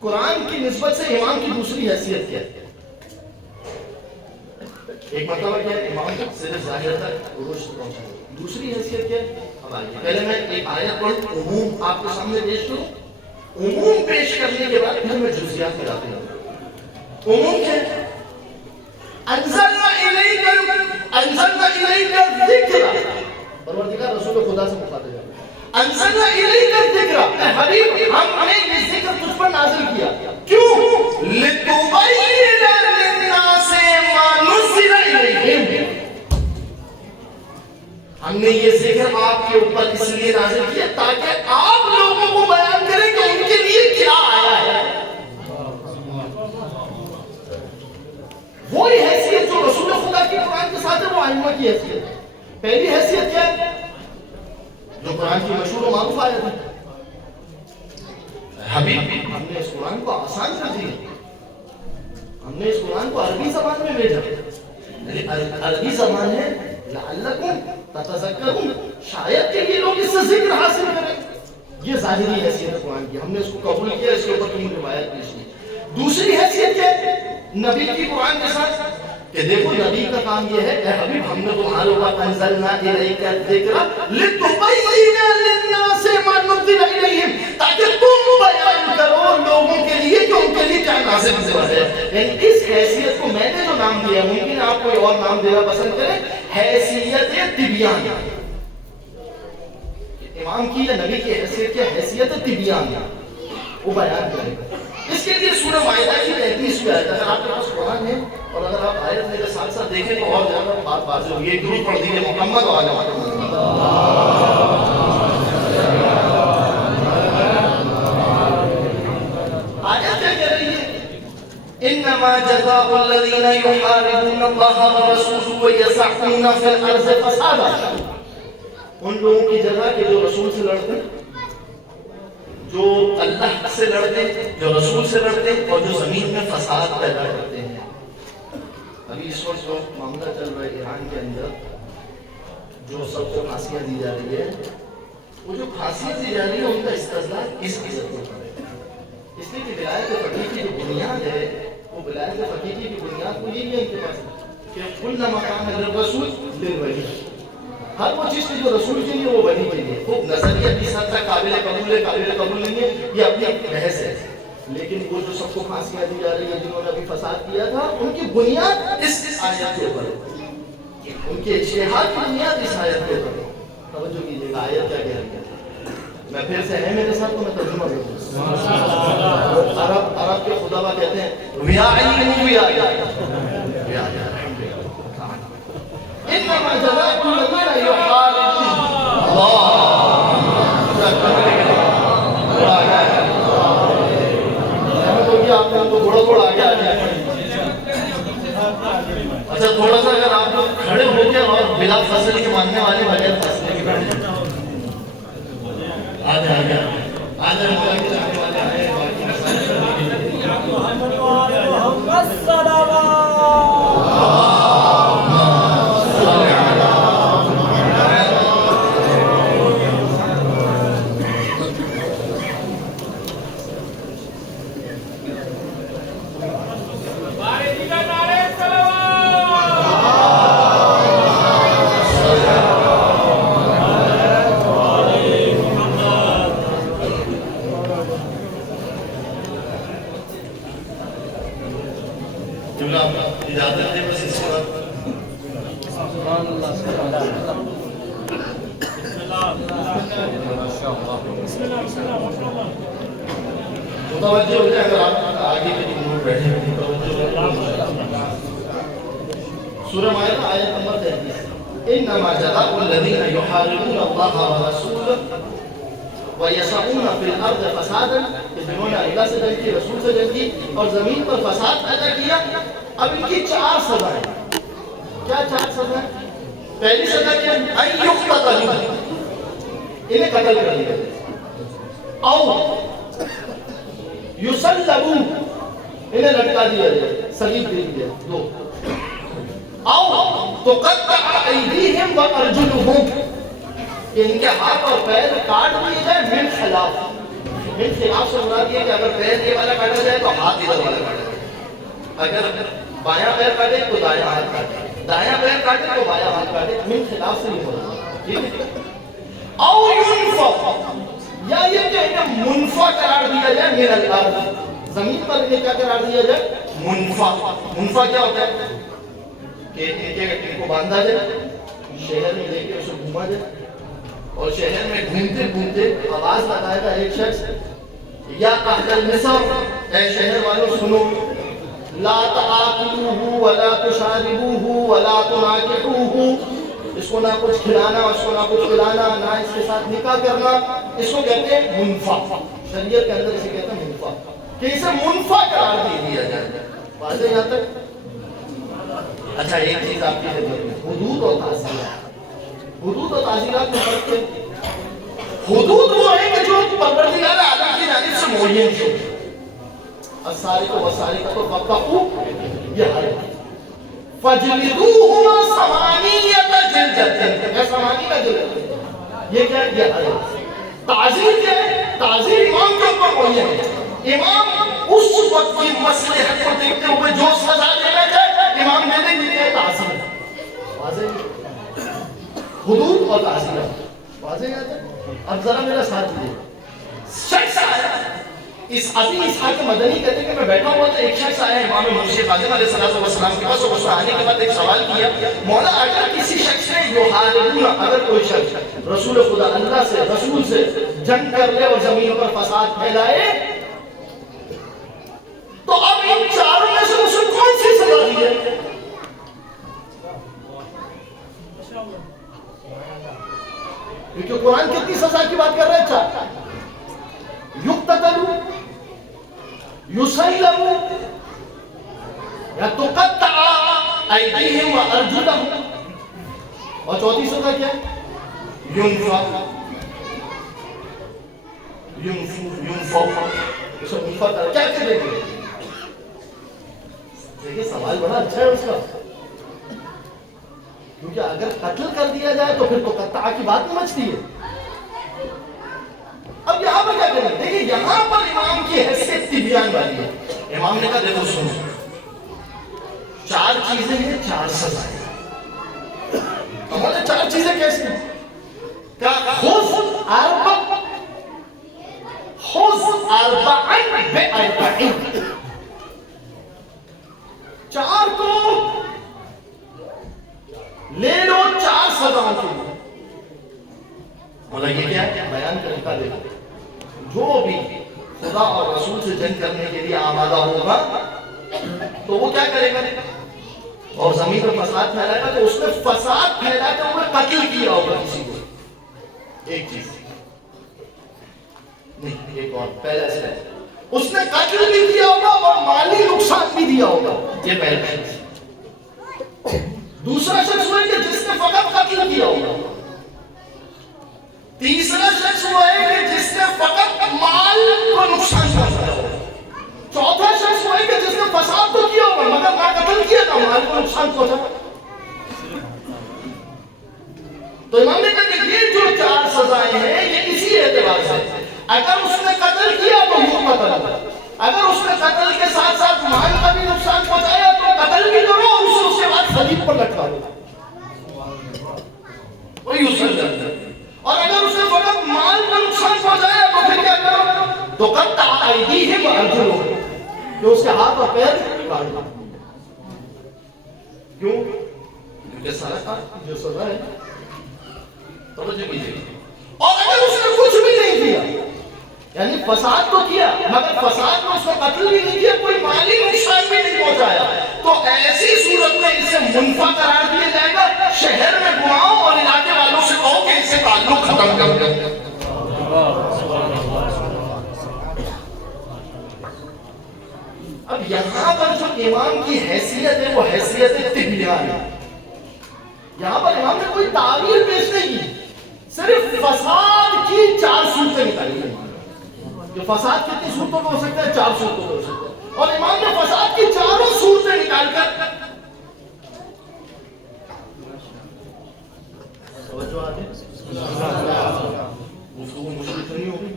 قرآن کی نسبت سے امام کی دوسری حیثیت کیا ہے؟ ایک مرتبہ کیا ہے, امام صرف ظاہر تک عروج پہنچا. دوسری حیثیت کیا ہے؟ اب آئیے پہلے میں ایک آیت پڑھوں, عموم آپ کے سامنے پیش کروں, عموم پیش کرنے کے بعد پھر میں جزیات میں جاتے ہیں. عموم کیا ہے؟ انزلنا الیک الذکر, پروردگار رسول خدا سے مخاطب ہے. انزلنا الیک الذکر, اے حبیب ہم نے یہ ذکر تجھ پر نازل کیا. کیوں؟ لتبین للناس ما نزل الیہم, ہم نے یہ ذکر آپ کے اوپر اس لیے نازل کیا تاکہ آپ لوگوں کو بیان کریں کہ ان کے لیے کیا آیا ہے. وہی حیثیت جو رسول خدا کی قرآن کے ساتھ ہے, وہ ائمہ کی حیثیت ہے. پہلی حیثیت کیا ہے؟ جو قرآن کی مشہور و معروف آیت ہے, حبیب ہم نے اس قرآن کو آسان کر دیا, ہم نے اس قرآن کو عربی زبان میں بھیجا. عربی زبان ہے لعلکم تتذکرون, شاید کہ یہ لوگ اس سے ذکر حاصل کریں. یہ ظاہری حیثیت ہے قرآن کی, ہم نے اس کو قبول کیا, اس کے اوپر 3 روایت پیش کی. دوسری حیثیت کیا ہے نبی کی قرآن کے ساتھ؟ کہ دیکھو نبی کا کام یہ ہے, اے حبیب ہم نے تمہارے اوپر انزلنا الیک الذکر لتبین للناس ما نزل الیہم, تاکہ تم بیان کرو لوگوں کے لیے کہ ان کے لیے کیا نازل ہوا ہے. یعنی اس حیثیت کو میں نے جو نام دیا, ممکن ہے آپ کوئی اور نام دینا پسند کریں, حیثیت تبیان. امام کی یا نبی کی حیثیت کیا؟ حیثیت تبیان, وہ بیان کرے گا. اس کے لیے سورہ مائدہ کی 33ویں آیت, اگر آپ کے پاس قرآن ہے اور اگر آپ آیت میرے ساتھ ساتھ دیکھیں تو اور زیادہ بات واضح ہوگی. ایک درود پڑھ دیجیے محمد و آل محمد. آیت کیا کہہ رہی ہے؟ انما جزاء الذین یحاربون اللہ ورسولہ ویسعون فی الارض فسادا, ان لوگوں کی جزا کہ جو رسول سے لڑتے ہیں, جو اللہ سے لڑتے, جو رسول سے لڑتے, اور جو زمین میں فساد پیدا کرتے ہیں. ابھی اس وقت جو معاملہ چل رہا ہے ایران کے اندر, جو سب کو پھانسیاں دی جا رہی ہے, وہ جو پھانسیاں دی جا رہی ہے ان کا استدلال کس کی ضرورت ہے؟ اس لیے کہ ولایت فقیہ کی جو بنیاد ہے, وہ ولایت فقیہ کی بنیاد کو یہی ہے ان کے پاس کہ کل مقام للرسول للولی, ہر وہ چیز جو رسول کے لیے وہ ولی کے لیے. خوب نظریہ جس حد تک قابل قبول ہے, قابل قبول نہیں ہے, یہ اپنی بحث ہے. لیکن وہ جو سب کو پھانسیاں دی جا رہی ہے, جنہوں نے ابھی فساد کیا تھا, ان کی بنیاد اس آیت کے اوپر ہے, ان کے اجتہاد کی بنیاد اس آیت کے اوپر ہے. توجہ کیجیے گا آیت کیا کہہ رہی ہے. میں پھر سے ہے میرے ساتھ تو میں ترجمہ کروں. عرب کے خداوا کہتے ہیں انما جزاء الذین یحاربون آپ نے تو تھوڑا تھوڑا آگے آ جائے. اچھا تھوڑا سا اگر آپ لوگ کھڑے ہو کے اور بلا فصل کے ماننے والے بغیر فصل کے بیٹھ جائیں. آ جائے آ جائے مولا کے جانے والے آئے. متوجہ ہو جائے اگر آپ آگے کے جملوں بیٹھے سورہ مائدہ آیت نمبر 33. انما جزاء الذین یحاربون اللہ ورسولہ وَيَسَعُونَ فِي الْأَرْضِ فَسَادًا کہ جنہوں نے اللہ سے جنگ کی، رسول سے جنگ کی اور زمین پر فساد پیدا کیا. اب ان کی 4 سزائیں. کیا 4 سزائیں؟ پہلی سزا کیا؟ أَن يُقْتَلُوا، انہیں قتل کر دیا. أَوْ يُصَلَّبُوا، انہیں لٹکا دیا جائے، صلیب دے دیا. 2. أَوْ تُقَطَّعَ أَيْدِيهِمْ وَأَرْجُلُهُمْ، کہ ان کے ہاتھ اور پیر کاٹ دیے جائے من خلاف. من خلاف سے مراد یہ کہ اگر پیر یہ والا کاٹا جائے تو ہاتھ ادھر والا کاٹا جائے. اگر بایاں پیر کاٹے تو دایاں ہاتھ کاٹے، دایاں پیر کاٹے تو بایاں ہاتھ کاٹے. من خلاف سے یہ مراد. ٹھیک ہے. او ينفع، یا یہ کہ انہیں منفع قرار دیا جائے من الارض، زمین پر انہیں کیا قرار دیا جائے؟ منفع. منفع کیا ہوتا ہے؟ کہ ان کو باندھا جائے، شہر میں لے کے اسے گھوما جائے، اور شہر میں گھومتے گھومتے آواز لگائے گا ایک شخص، یا اہل مصر، اے شہر والوں سنو، لا تآکلوہ ولا تشاربوہ ولا تناکحوہ، اس کو نہ کچھ کھلانا، اس کو نہ کچھ پلانا، نہ اس کے ساتھ نکاح کرنا. اس کو کہتے ہیں منفع. شریعت کے اندر اسے کہتے ہیں منفع، کہ اسے منفع قرار دے دیا جائے. واضح یہاں تک؟ اچھا ایک چیز آپ کی خدمت میں، حدود اور تعزیرات. حدود اور تعزیرات میں فرق ہے. حدود وہ ہے کہ جو پروردگار عالم کی جانب سے معین ہے. السارق والسارقۃ فاقطعوا، یہ ہے. فَجْلِدُوهُمَا ثَمَانِيَّةَ جَلْدَةٍ، ثمانیہ جلد. یہ کیا ہے؟ یہ ہے. تعزیر کیا ہے؟ تعزیر امام کے اوپر معین ہے. امام اس وقت کی مصلحت کو دیکھتے ہوئے جو سزا دینا چاہے امام نے دے دی ہے تعزیر. واضح؟ حدود اور تعزیرات واضح ہے. اب ذرا میرا ساتھ دیجیے. شخص آیا، اس ابھی اسحاق مدنی کہتے ہیں کہ میں بیٹھا ہوا تھا، ایک شخص آیا امام مرشد کاظم علیہ السلام کے پاس، اور اس نے آنے کے بعد ایک سوال کیا، مولا اگر کسی شخص نے یحاربون، اگر کوئی شخص رسول خدا اللہ سے، رسول سے جنگ کر لے اور زمین پر فساد پھیلائے، تو اب ان چاروں میں سے اسے کون سی سزا دی ہے؟ کیونکہ قرآن کتنی سزا کی بات کر رہے ہیں؟ 4. یقتل، یسلب، یا تقطع ایدیہم وارجلہم، اور 4تھی سزا کیا ہے؟ ینفع. اسے منفع کر کیا کرے گے؟ دیکھیں سوال بڑا اچھا ہے اس کا، کیونکہ اگر قتل کر دیا جائے تو پھر تو قطع کی بات نہیں بچتی ہے. اب یہاں پر کیا کریں؟ دیکھیں یہاں پر امام کی حیثیت تبیان والی ہے. امام نے کہا دیکھو سنو، 4 چیزیں ہیں، 4 سزائیں. ہمارے 4 چیزیں کیسی ہیں؟ کہ خذ اربع، خذ اربعا باربعین، 4 کو لے لو 4 سزاؤں کے لیے. بولا یہ کیا ہے؟ بیان کا طریقہ دیکھو. جو بھی خدا اور رسول سے جنگ کرنے کے لیے آمادہ ہوگا تو وہ کیا کرے گا؟ اور زمین پر فساد پھیلائے گا، تو اس نے فساد پھیلاتے ہوئے قتل کیا ہوگا کسی کو. ایک چیز نہیں، ایک اور پہلا سے اس نے قتل بھی کیا ہوگا اور مالی نقصان بھی دیا ہوگا. یہ پہلا شخص. دوسرا شخص وہ ہے کہ جس نے فقط قتل کیا ہوگا. تیسرا شخص وہ ہے کہ جس نے فقط مال کو نقصان پہنچایا ہوگا. چوتھا شخص وہ ہے کہ جس نے فساد تو کیا ہوگا مگر نہ قتل کیا نہ مال کو نقصان پہنچا. تو امام نے کہا کہ یہ جو 4 سزائیں ہیں یہ اسی اعتبار سے، اگر اس نے قتل کیا تو مقتل، اگر اس نے قتل کے ساتھ ساتھ مال کا بھی نقصان پہنچایا تو قتل بھی کرو اور اسے اس کے بعد صلیب پر لٹکا دو. وہی اس سے. اور اگر اس نے فقط مال کا نقصان پہنچایا تو پھر کیا کرو؟ تو قطع ایدیہم وارجلہم، کہ اس کے ہاتھ اور پیر کاٹ دو. کیوں؟ کیونکہ سرقہ جو سزا ہے. توجہ کیجیے. اور اگر اس نے کچھ بھی نہیں کیا، یعنی فساد تو کیا مگر فساد میں اس نے قتل بھی نہیں کیا، کوئی مالی نقصان بھی نہیں پہنچایا، تو ایسی صورت میں اسے منفع قرار دیا جائے گا. شہر میں گھماؤ اور علاقے والوں سے کہو کہ اس سے تعلق ختم کر دو. اب یہاں پر جو امام کی حیثیت ہے وہ حیثیت طبیان ہے. یہاں پر امام نے کوئی تعبیر پیش نہیں کی, صرف فساد کی 4 صورتیں نکالی ہیں. کہ فساد کتنی صورتوں میں ہو سکتا ہے؟ 4 صورتوں میں ہو سکتا ہے. اور امام نے فساد کی 4 صورتیں نکال کر توجہ آتے گفتگو مشکل تو نہیں ہوگی.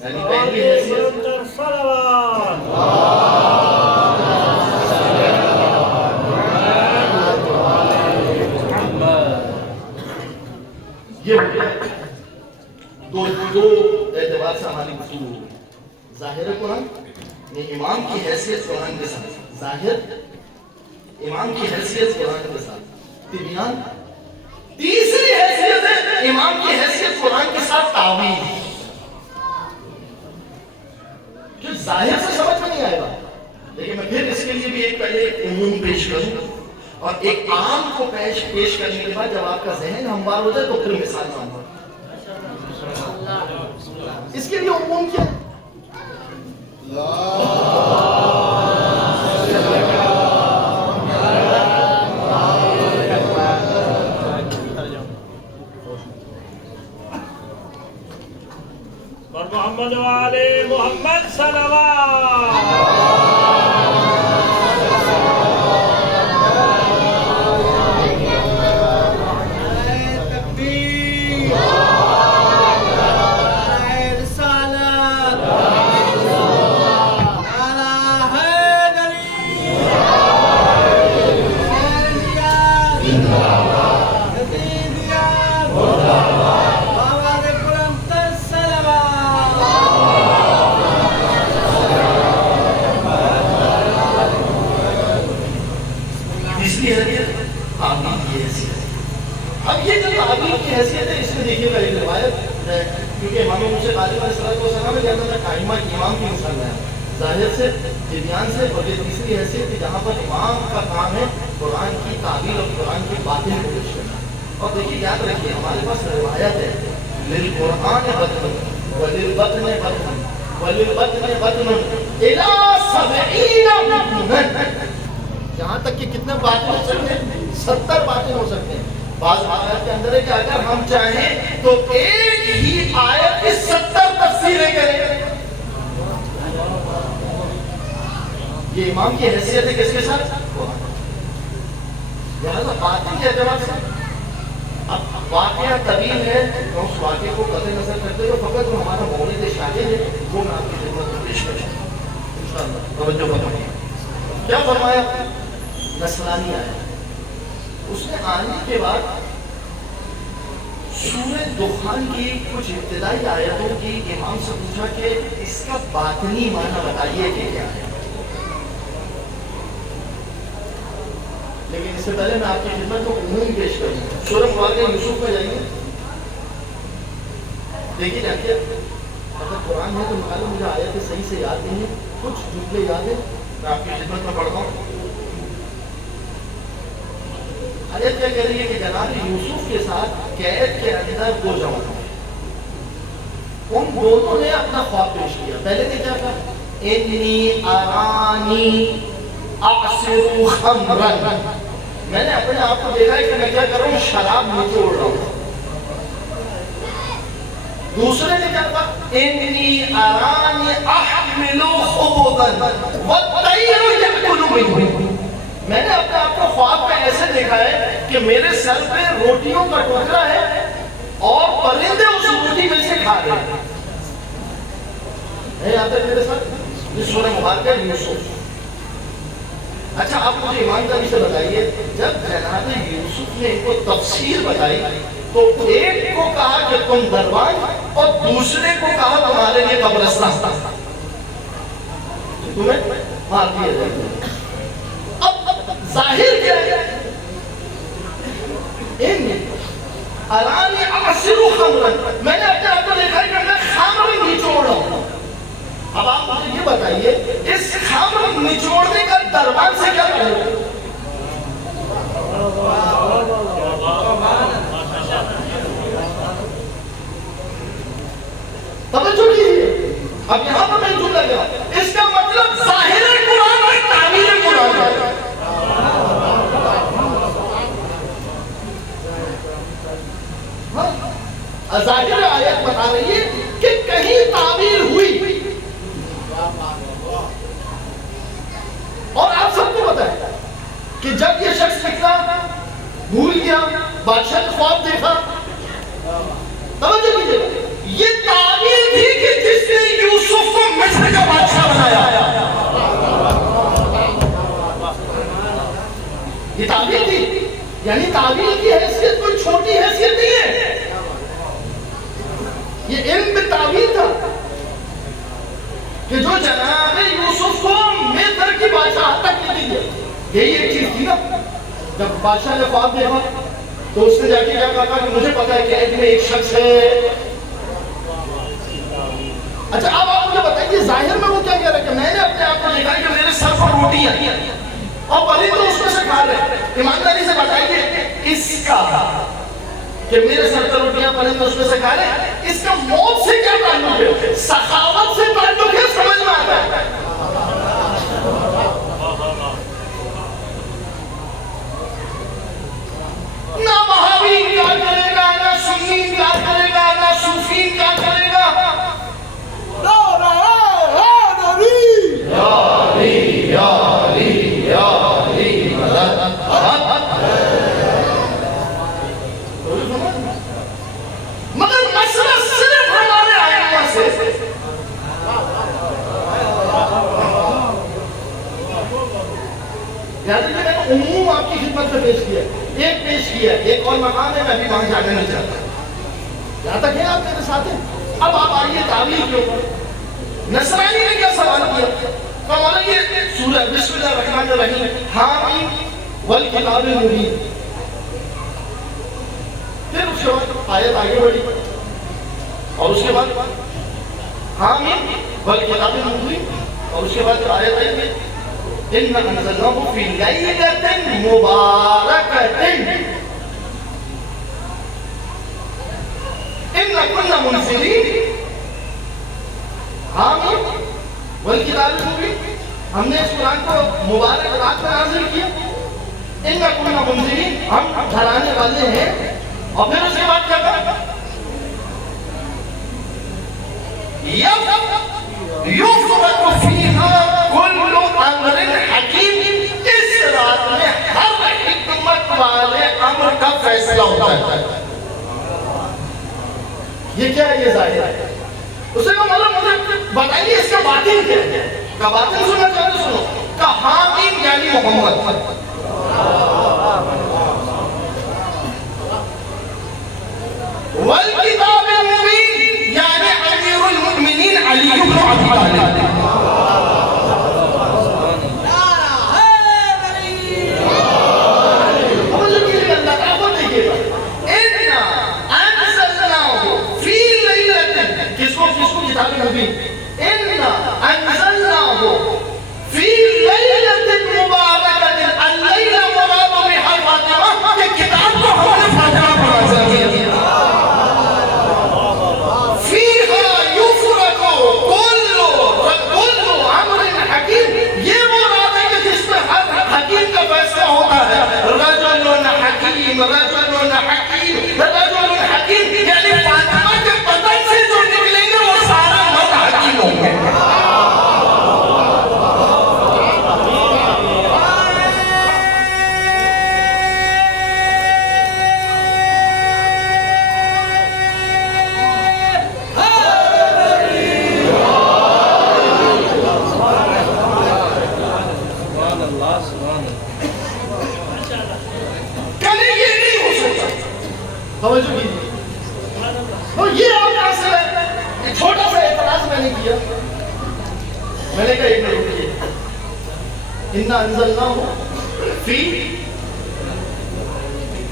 یعنی پہلی حیثیت یہ ہو گیا. دو اعتبار سے ہماری گفتگو ہوگی. ظاہر قرآن نے امام کی حیثیت قرآن کے ساتھ, ظاہر امام کی حیثیت قرآن کے ساتھ طبیان. تیسری حیثیت ہے امام کی حیثیت قرآن کے ساتھ تعویل, جو ظاہر سے سمجھ میں نہیں آئے گا. لیکن میں پھر اس کے لیے بھی ایک پہلے ایک عموم پیش کروں اور ایک عام کو پیش کرنے کے بعد جب آپ کا ذہن ہموار ہو جائے تو پھر مثال لاؤں گا. اس کے لیے عموم کیا ہے؟ محمد وعلي محمد صلوات. اب یہ جو تعبیر کی حیثیت ہے اس میں دیکھیے گا ایک روایت ہے, کیونکہ امام موسیٰ علیہ السلام ہے جہاں میں قائمہ کی امام کی مثال ہے ظاہر سے طبیان سے. اور یہ تیسری حیثیت ہے جہاں پر امام کا کام ہے قرآن کی تعبیر اور قرآن کی باطن کو پیش کرنا. اور دیکھیے یاد رکھیے ہمارے پاس روایت ہے للقرآن بطن وللبطن بطن وللبطن بطن الى 70 بطنا. یہاں تک کہ کتنے باطن ہو سکتے ہیں؟ 70 باطن ہو سکتے ہیں. بعض آیات کے اندر ہے کہ اگر ہم چاہیں تو ایک ہی آیت کی 70 تفسیریں کریں. یہ امام کی حیثیت ہے کس کے ساتھ؟ لہذا باطن کے اعتبار سے اب واقعہ طویل ہے, اس واقعے کو قطع نظر کرتے ہوئے فقط جو ہمارا مولد شاہد ہے وہ میں آپ کی خدمت میں پیش کروں انشاءاللہ. توجہ فرمائیے کیا فرمایا. نصرانی آیا, اس نے آنے کے بعد سورہ دخان کی کچھ ابتدائی آیتوں کی امام سے پوچھا کہ اس کا باطنی معنی بتائیے کہ کیا ہے. لیکن اس سے پہلے میں آپ کی خدمت کو عموم پیش کروں. سورہ مبارکہ یوسف میں جائیے, دیکھیے جا کے اگر قرآن ہے تو معلوم مجھے آیتیں صحیح سے یاد نہیں ہے, کچھ جملے یاد ہیں میں آپ کی خدمت میں پڑھتا ہوں. آیت کیا کہہ رہی ہے کہ جناب یوسف کے ساتھ قید کے اندر 2 جوان ہیں, ان دونوں نے اپنا خواب پیش کیا. پہلے نے کیا کہا انی ارانی اعصر خمرا, میں نے اپنے آپ کو دیکھا ہے کہ میں کیا کر رہا ہوں, شراب نچوڑ رہا ہوں. دوسرے نے کیا کہا انی ارانی احمل خبزا والطیر یاکل منه, میں نے اپنے آپ کو خواب میں ایسے دیکھا ہے کہ میرے سر پہ روٹیوں کا ٹوکرا ہے اور پرندے اس روٹی میں سے کھا رہے ہیں. نہیں آتے میرے ساتھ یہ سورہ مبارکہ یوسف. اچھا آپ مجھے ایمانداری سے بتائیے, جب جناب یوسف نے ان کو تفسیر بتائی تو ایک کو کہا کہ تم دربان اور دوسرے کو کہا تمہارے لیے قبرستان, تمہیں مار دیا جائے گا. اب ظاہر کیا ہے ارانی اعصر خمرا, میں نے اپنے آپ کو دیکھا ہے کہ میں خمر نچوڑ رہا ہوں. اب آپ مجھے یہ بتائیے اس خمر نچوڑنے کا دربان سے کیا کرے گا؟ توجہ کیجیے. اب یہاں پر میں جملہ گیا, اس کا مطلب ظاہر آیت بتا رہی ہے کہ کہیں تعبیر ہوئی. اور آپ سب کو پتا ہے کہ جب یہ شخص نکلا بھول گیا بادشاہ نے خواب دیکھا. توجہ کیجیے یہ تعبیر تھی کہ جس نے یوسف کو مصر کا بادشاہ بنایا. یہ تعبیر تھی. یعنی تعبیر کی حیثیت کوئی چھوٹی حیثیت نہیں ہے. یہ علم بالتعبیر تھا کہ جو جناب یوسف کو مصر کی بادشاہ تک نہیں دیا. یہی ایک چیز تھی نا. جب بادشاہ نے خواب دیکھا تو اس نے جا کے کیا کہا کہ مجھے پتا ہے کہ ایک میں ایک شخص ہے. اچھا اب آپ مجھے بتائیے ظاہر میں وہ کیا کہہ رہا ہے کہ میں نے اپنے آپ کو دیکھا کہ میرے سر پر روٹی ہے اور پرندے تو اس میں سے کھا رہے. ایمانداری سے بتائیے اس کا کہ میرے سر پر روٹیاں پرندے اس میں سے کھا رہے, اس کا موت سے کیا تعلق ہے؟ سخاوت سے تعلق ہے. سمجھ میں آتا ہے. نہ وہابی انکار کرے گا, نہ سنی انکار کرے گا, نہ صوفی انکار کرے گا. مگر مسئلہ صرف ہمارے آئمہ سے یاد رکھیے. میں نے عموم آپ کی خدمت میں پیش کیا, ایک پیش کیا, ایک اور مقام ہے, میں بھی وہاں جانے نہیں چاہتا. یہاں تک ہے آپ میرے ساتھ ہیں. اب آپ آئیے تعبیر کے اوپر. نصرانی نے کیا سوال کیا؟ مولا یہ سورہ بسم اللہ الرحمن الرحیم حامیم والکتاب المبین. پھر اس کے بعد آیت آگے بڑھی اور اس کے بعد حامیم والکتاب المبین اور اس کے بعد آیت آئی اِنَّا أَنزَلْنَاهُ فِي لَيْلَةٍ مُبَارَكَةٍ إِنَّا كُنَّا مُنزِلِينَ. حامیم والکتاب المبین, ہم نے اس قرآن کو مبارک رات میں نازل کیا. اِنَّا كُنَّا مُنزِلِينَ, ہم ڈھلانے والے ہیں. اور پھر اس کے بعد کیا کہا؟ یُفْرَقُ فِیہَا کُلُّ أَمْرٍ حَکِیم. اس رات میں ہر حکمت والے امر کا فیصلہ ہوتا ہے. یہ کیا ہے؟ یہ ظاہر ہے. اسے کہا مولا مجھے بتائیے اس کا باطن کیا ہے؟ کا باطن سننا چاہتے سنو. کا حامیم یعنی محمد, والکتاب المبین یعنی امیر المؤمنین علی بن ابی طالب. اب جو کہہ اللہ کا وہ دیکھیے گا اِنَّا أَنزَلْنَاهُ فِي لَيْلَةٍ. کس کو کتاب مبین. اِنَّا أَنزَلْنَاهُ فِي لَيْلَةٍ مُبَارَكَةٍ. اللَّيْلَ مراد بها الفاتحہ. کہ کتاب کو ہم نے فاتحہ پڑھا سکتے ہیں. رجل حکیم, رجل حکیم یعنی فاطمہ کے بدن سے جو نکلیں گے وہ سارا مرد حکیم ہوں گے. توجہ کیجیے. تو یہ آپ کا اصل ہے. ایک چھوٹا سا اعتراض میں نے کیا. میں نے کہا ایک منٹ رکیے. اِنَّا أَنزَلْنَاهُ فِي,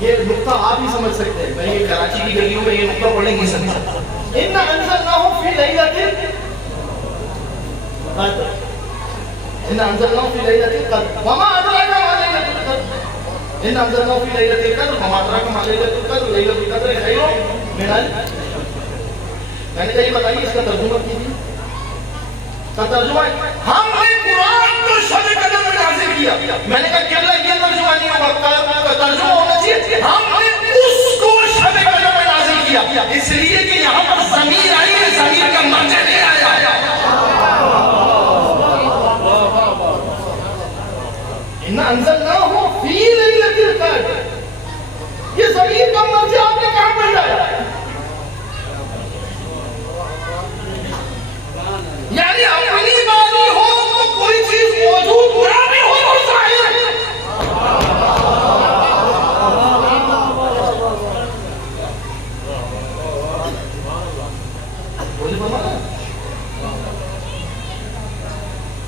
یہ نقطہ آپ ہی سمجھ سکتے ہیں. میں یہ کراچی کی گلیوں میں یہ نقطہ پڑھنے نہیں سکتا. اِنَّا أَنزَلْنَاهُ فِي لَيْلَةٍ قَدْرٍ. اِنَّا أَنزَلْنَاهُ فِي لَيْلَةٍ قَدْرٍ وَمَا أَدْرَاكَ مَا لَيْلَةُ الْقَدْرِ. إِنَّا أَنزَلْنَاهُ فِي لَيْلَةِ الْقَدْرِ وَمَا أَدْرَاكَ مَا لَيْلَةُ الْقَدْرِ لَيْلَةُ الْقَدْرِ خَيْرٌ مِنَ أَلْفِ. میں نے کہا یہ بتائیے اس کا ترجمہ کیجیے. کا ترجمہ ہم نے قرآن کو شب قدر میں نازل کیا. میں نے کہا قبلہ یہ ترجمہ نہیں ہوگا, ترجمہ ہونا چاہیے ہم نے اس کو شب قدر میں نازل کیا اس لیے کہ یہاں پر ضمیر آئی ہے، ضمیر کا مرجع نہیں آیا. اِنَّا أَنزَلْنَاهُ فِي لَيْلَةِ الْقَدْرِ، یہ ضمیر کا مرجع آپ نے کہاں پر لایا؟ یعنی اپنی باری ہو تو کوئی چیز موجود نہ بھی ہو تو ظاہر ہے.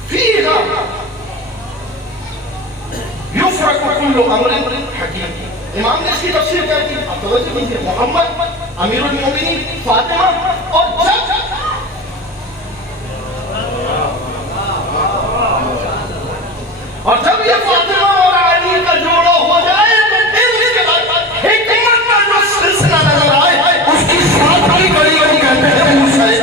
فیہا یفرق کل امر حکیم. امام نے اس کی تفسیر کر دی. اب توجہ کیجیے، محمد امیر المومنین فاطمہ اور جب یہ فاطمہ اور علی کا جوڑا ہو جائے تو پھر اس کے بعد حکمت کا جو سلسلہ نظر آئے اس کی ساتویں کڑی کو کہتے ہیں موسیٰ علیہ.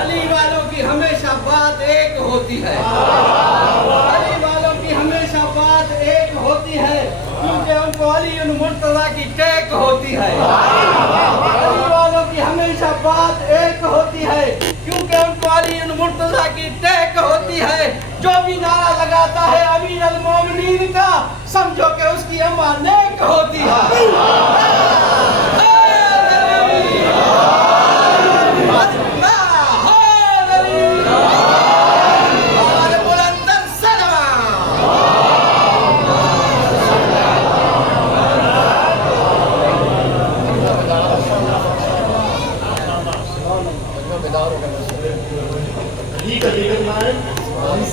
علی والوں کی ہمیشہ بات ایک ہوتی ہے، علی والوں کی ہمیشہ بات ایک ہوتی ہے کیونکہ ان کو علی المرتضیٰ کی ٹیک ہوتی ہے. علی والوں کی ہمیشہ بات ایک ہوتی ہے کیونکہ ان کو علی المرتضیٰ کی ٹیک ہوتی ہے. جو بھی نعرہ لگاتا ہے امیر المومنین کا، سمجھو کہ اس کی اماں نیک ہوتی ہے.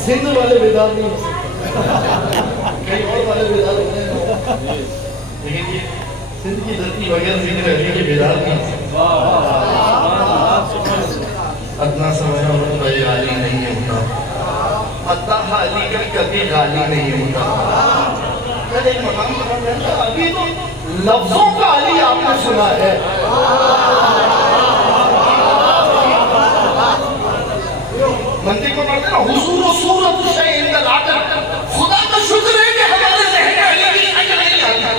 سندھ والے بیدار نہیں ہو سکتے، کئی اور والے بیدار ہوتے ہیں، لیکن یہ سندھ کی دھرتی بغیر ذکر علی کے بیدار نہیں ہو سکتے. ادنا سمجھا رتبہ عالی نہیں ہوتا، مداح علی کا کبھی غالی نہیں ہوتا. میں ایک مقام پر رہتا ہوں، ابھی تو لفظوں کا علی آپ نے سنا ہے. منطق کو پڑھتے ہیں نا، حضور و صورت شیء العقل. خدا کا شکر ہے کہ ہمارے ذہن میں علی کی شکل نہیں آتا.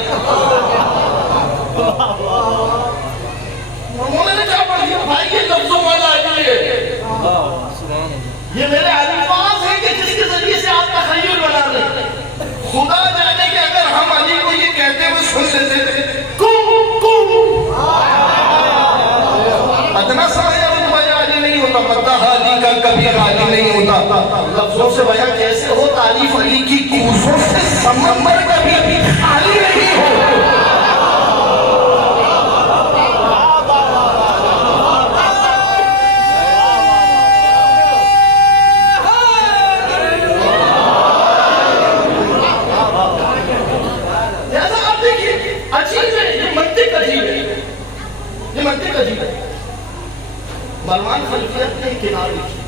انہوں نے کیا پڑھ دیا بھائی یہ لفظوں والا علی ہے، یہ میرے الفاظ ہیں کہ جس کے ذریعے سے آپ تخیل بنا لیں. خدا جانے کہ اگر ہم علی کو یہ کہتے ہوئے سن لیتے تھے ادنا سمجھا رتبہ علی نہیں ہوتا، مداح علی کا کبھی غالی نہیں ہوتا. لفظوں سے بیان کیسے ہو، تعریف علی کی کوسوں سے سمندر کبھی خالی نہیں ہو. لہذا آپ دیکھیے عجیب ہے، یہ منطق عجیب ہے، یہ منطق عجیب ہے. مروان خلفیت نے کنار لکھی،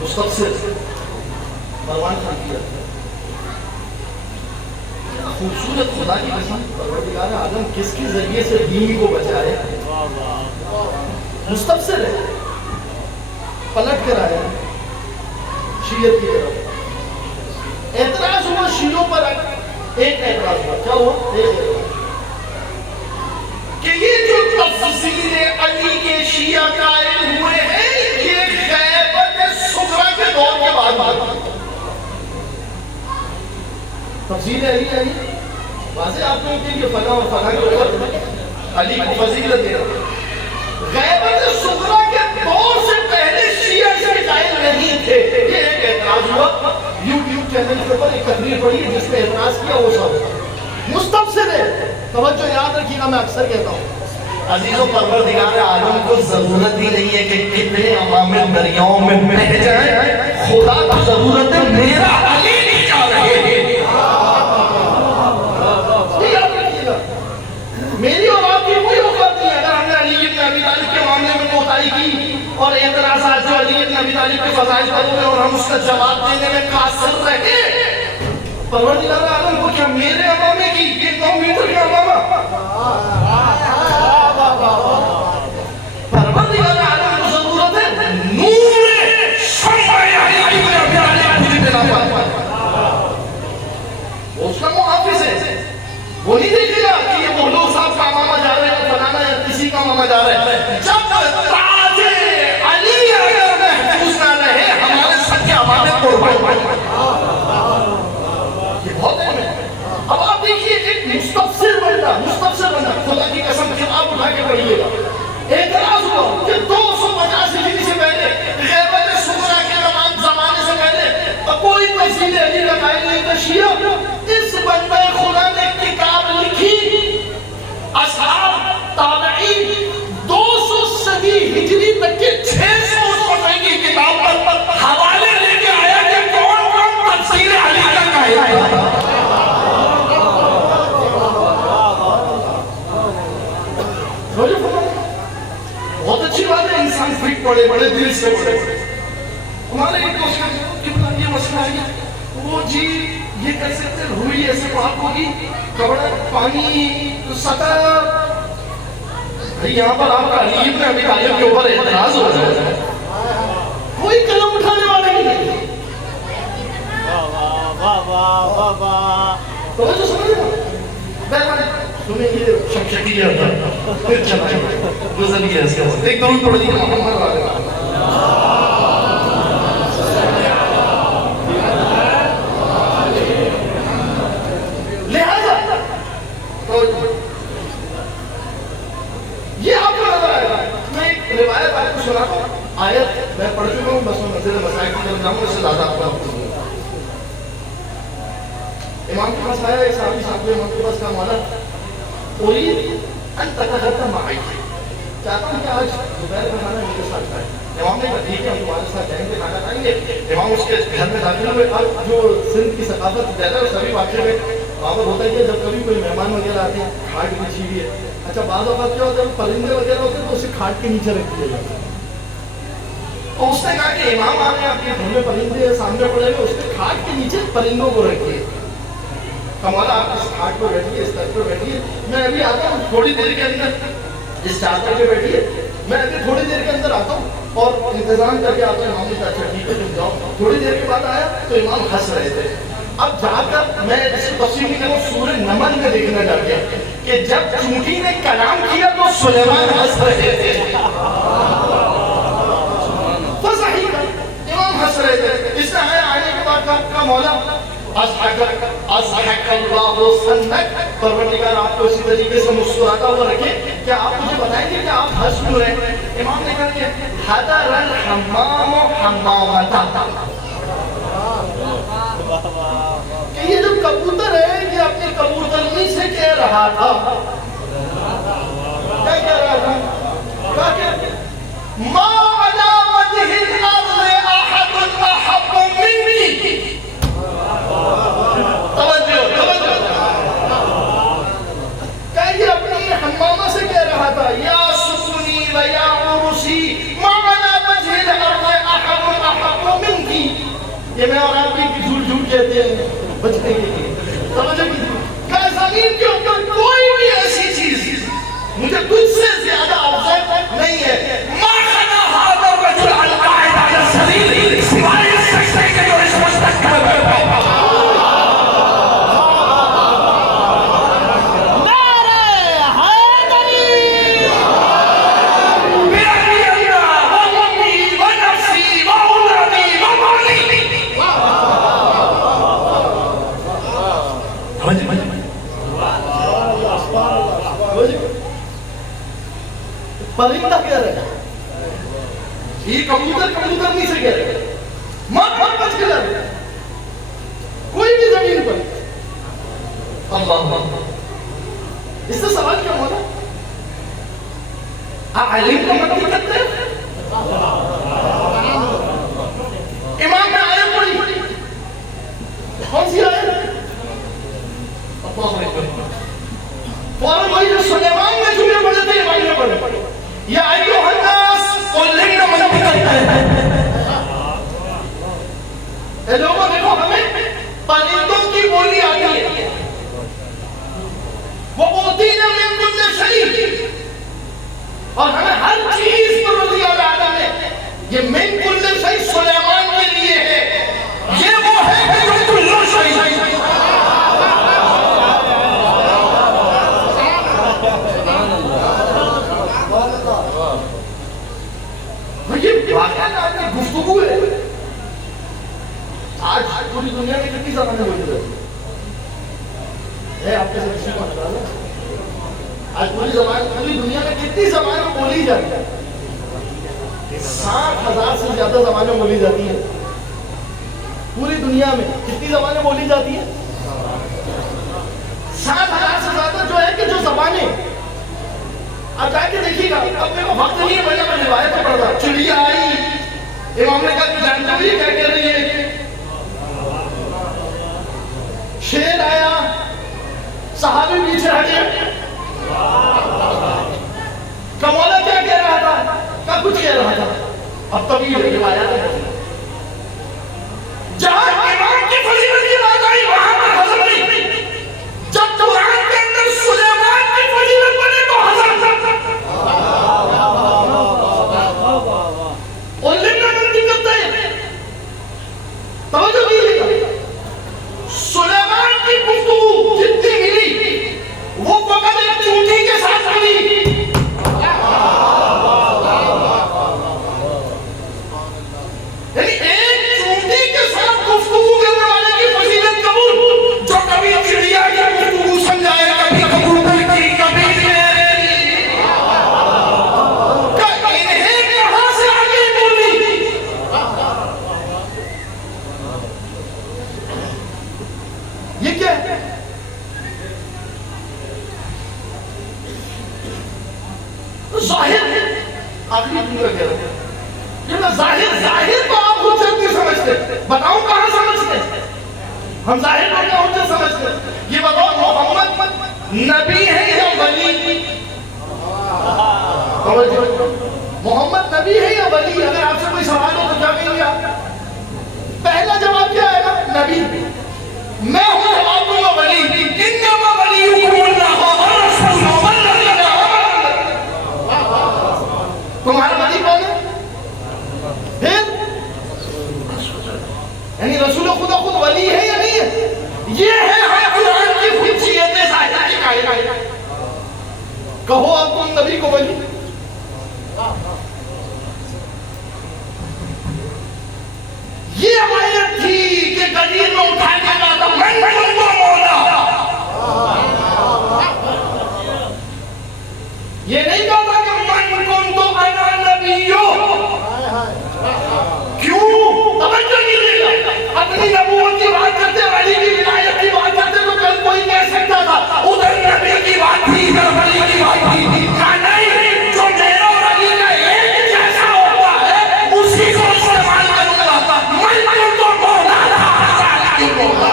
مستفسر مروان خلفیت، خوبصورت. خدا کی قسم پروردگار عالم کس کے ذریعے سے دین کو بچائے. مستفسر ہے، پلٹ کر آیا شیعت کی طرف. اعتراض ہوا شیعوں پر، ایک اعتراض ہوا. کیا ہوا؟ ایک اعتراض کہ یہ جو تفسیر علی کے شیعہ قائل ہوئے ہیں یہ غیبت صغریٰ کے دور کے بعد تفسیر علی علی واضح آپ کو کہ یہ فنا اور فنا کے اوپر علی کو فضیلت دے رہا. غیبت صغریٰ کے دور سے پہلے شیعہ اس کے قائل نہیں تھے. یہ ایک اعتراض ہوا. یوٹیوب چینل کے اوپر ایک تقریر پڑی ہے جس نے اعتراض کیا وہ سب مستفسر ہے. توجہ یاد رکھیے گا، میں اکثر کہتا ہوں عزیزوں پروردگار عالم کو ضرورت ہی نہیں ہے کہ کتنے عوامل دریاؤں میں بہہ جائیں، خدا کو ضرورت ہے میرا علی نہیں جا رہے ہیں. یاد رکھیے گا، میری اور آپ کی کوئی اوقات نہیں ہے. اگر ہم نے علی ابن ابی طالب کے معاملے میں کوتاہی کی اور اعتراضات جو علی ابن ابی طالب کے فضائل پر ہوئے اور ہم اس کا جواب دینے میں قاصر رہے، پروردگار عالم کو کیا میرے امامے کی یہ 9 میٹر کا امامہ، پروردگار عالم کو ضرورت ہے نور شمع علی ابن ابی طالب کی بنا پر. وہ نہیں دیکھے گا کہ یہ بہلول صاحب کا ماما جا رہے ہیں فلانا یا کسی کا ماما جا رہے ہیں. جب تاج علی اگر محفوظ نہ رہے ہمارے سچے ہمارے قربان. یہ بہت اہم ہے. اب آپ دیکھیے ایک مستفسر بندہ خدا کی قسم کتاب اٹھا کے پڑھیے گا. اعتراض ہوا کہ 250 ہجری سے پہلے غیبت صغریٰ کے زمانے سے پہلے کوئی تفصیل علی کا قائل نہیں تھا شیعہ. اس بندے خدا نے کتاب لکھی اصحاب تابعین 200 صدی ہجری تک کے 600 صفحے کی کتاب پر حوالے لے کے آیا کہ کون کون تفسیر علی کا قائل ہے. بہت اچھی بات ہے انسان فکر پڑے بڑے دل سے پڑے. ہمارے ایک دوست کتنا یہ مسئلہ ہے وہ جی یہ کر سکتے ہوئی ایسے بات ہوگی کبڑا پانی سطح. یہاں پر آپ کا علی ابن ابی طالب کے اوپر اعتراض ہو رہا ہے کوئی قلم اٹھانے والا نہیں ہے. تو جو سمجھ رہا سنیں یہ شکشکی ہے پھر چلائیں گزر گیا اس کے بعد ایک درود پڑھ دیئے محمد والے لہذا تو یہ آپ کو نظر آئے گا. میں ایک روایت آپ کو سنا ہوں آیت میں پڑھ چکا ہوں بس میں منزل مسائل کی طرف جاؤں اس سے زیادہ آپ کو امام کے پاس آیا ایک صحابی صاحب کو امام کے پاس کہا مولا اريد ان تتغدى معي. چاہتا ہوں کہ آج دوپہر کا کھانا میرے ساتھ کھائیں. امام نے کہا ٹھیک ہے ہم تمہارے ساتھ جائیں گے کھانا کھائیں گے. امام اس کے گھر میں داخل ہوئے. اب جو سندھ کی ثقافت زیادہ ہے سبھی واقعے میں وہاں پر ہوتا ہے جب کبھی کوئی مہمان وغیرہ آتے ہیں کھاٹ بچھی ہوئی ہے. اچھا بعض اوقات کیا ہوتا ہے پرندے وغیرہ ہوتے ہیں تو اسے کھاٹ کے نیچے رکھ دیا جاتا ہے. تو اس نے کہا کہ امام آ رہے ہیں آپ کے گھر میں پرندے سامنے پڑے ہوئے اس نے کھاٹ کے نیچے پرندوں کو رکھیے. مولا آپ اس کھاٹ پر بیٹھیے اس طرف پر بیٹھیے میں ابھی آتا ہوں تھوڑی دیر کے اندر. اس چادر پہ بیٹھیے میں ابھی تھوڑی دیر کے اندر آتا ہوں اور انتظام کر کے آتا ہوں. امام نے کہا اچھا ٹھیک ہے تم جاؤ. تھوڑی دیر کے بعد آیا تو امام ہنس رہے تھے. اب جا کر میں اس تفصیل نہیں کروں سورہ نمل میں دیکھنا چاہتے ہیں کہ جب چونٹی نے کلام کیا تو سلیمان ہنس رہے تھے. فصحیح امام ہنس رہے تھے. اس نے آنے کے بعد کہا مولا اضحک اللہ سنک پروردگار آپ کو اسی طریقے سے مسکراتا ہوا رکھے. کیا آپ مجھے بتائیں گے کہ آپ ہنس کیوں رہے ہیں؟ امام نے کہا کہ حضر الحمام حمامتا کہ یہ جو کبوتر ہے یہ اپنی کبوترنی سے کہہ رہا تھا. کیا کہہ رہا تھا؟ کہا کہ ما علی وجہ الارض احد احب منی. یہ اپنی حمامہ سے کہہ رہا تھا یا سکونی و یا عروسی ما علی وجہ الارض احد احب منی. یہ میں اور آپ بھی جھوٹ کہتے ہیں بچنے کے لیے. سمجھے کہ زمین کے اوپر کوئی بھی ایسی چیز مجھے تجھ سے زیادہ افضل نہیں ہے. ما خلا هذا الرجل القاعد على السرير سوائے اس سجدے کے جو اس مستقبل میں بیٹھا. پرندہ کہہ رہے ہیں یہ کبوتر نہیں سے کہہ رہے ہیں. مت بچ کے لڑ کوئی بھی زمین پر اللہ اس سے سوال کیا ہوا علم کو مت کرتے ہیں. امام نے آیت پڑھی کون سی آیت؟ اللہ اکبر. فوراً وہی جو سلیمان نے جملے پڑھے تھے امام نے پڑھے یا ایوہ الناس قلنا من کرتا ہے. اے لوگوں دیکھو ہمیں پرندوں کی بولی آتی ہے. وہ اوتینا من کل شیء اور ہمیں ہر چیز پر رضی اللہ نے یہ من کل شیء سلیمان کے لیے ہے. یہ وہ ہے کہ جو کل شیء ہے آپ کے ساتھ کو اندازہ؟ آج پوری دنیا میں کتنی زبانیں بولی جاتی ہیں؟ 60,000 سے زیادہ زبانیں بولی جاتی ہیں پوری دنیا میں. کتنی زبانیں بولی جاتی ہیں؟ 60,000 سے زیادہ جو ہے کہ جو زبانیں. آپ جا کے دیکھیے گا. اب میرے کو وقت نہیں ہے میں روایت پڑھ رہا. چڑیا آئی, امام نے کہا کہ جانتے ہوئے کیا کہہ رہی ہے؟ شیر آیا, صحابی پیچھے ہٹے. کمولا کیا کہہ رہا تھا؟ کیا کچھ کہہ رہا تھا. اب تب یہ روایات ہے. جہاں امام کی فضیلت کی بات آئی وہاں پر حضرت نہیں. جب قرآن کے اندر سلیمان کی فضیلت بنے تو حضرت. اور لمنا منتی کرتا ہے. توجہ کیجیے گا. سلیمان کی گفتگو جتنی ملی وہ فقط ایک چونٹی کے ساتھ ملی. یعنی ایک چونٹی کے ساتھ گفتگو کرنے والے کی فضیلت قبول. جو کبھی چڑیا کی گفتگو سمجھائے, کبھی کبوتر کی, کبھی انہیں کہاں سے آگے بولی. یہ کیا ہے؟ ظاہر آخری دنیا کہہ رہا ہے. ظاہر تو آپ حجت نہیں سمجھتے. بتاؤں کہاں سمجھتے؟ ہم ظاہر کو کیا حجت سمجھتے؟ یہ بتاؤ محمد نبی ہے یا ولی؟ محمد نبی ہے یا ولی؟ اگر آپ سے کوئی سوال ہو تو کیا کہیں گے آپ؟ پہلا جواب کیا آئے گا؟ نبی. میں ہوں جواب دوں گا ولی. انما ولیکم اللہ ورسولہ والذین آمنوا. تمہارا ولی کون ہے؟ پھر یعنی رسول خدا خود ولی ہے یا نہیں ہے؟ یہ ہے قرآن کی خصوصیت ظاہرہ کی قائل. کہو اب تم نبی کو ولی. یہ آیت تھی کہ غدیر میں اٹھا کے کہا تھا من کنت مولا. یہ نہیں کہا تھا کہ من کنت انا نبیو. کیوں؟ توجہ کیجیے گا. اپنی نبوت کی بات کرتے, ولی کی ولایت کی بات کرتے تو کل کوئی کہہ سکتا تھا ادھر نبی کی بات تھی, ادھر ولی کی بات تھی. کہا نہیں, جو میرا اور علی کا ایک جیسا ہوتا ہے اسی کو استعمال کروں گا. من کنت مولا علی مولا.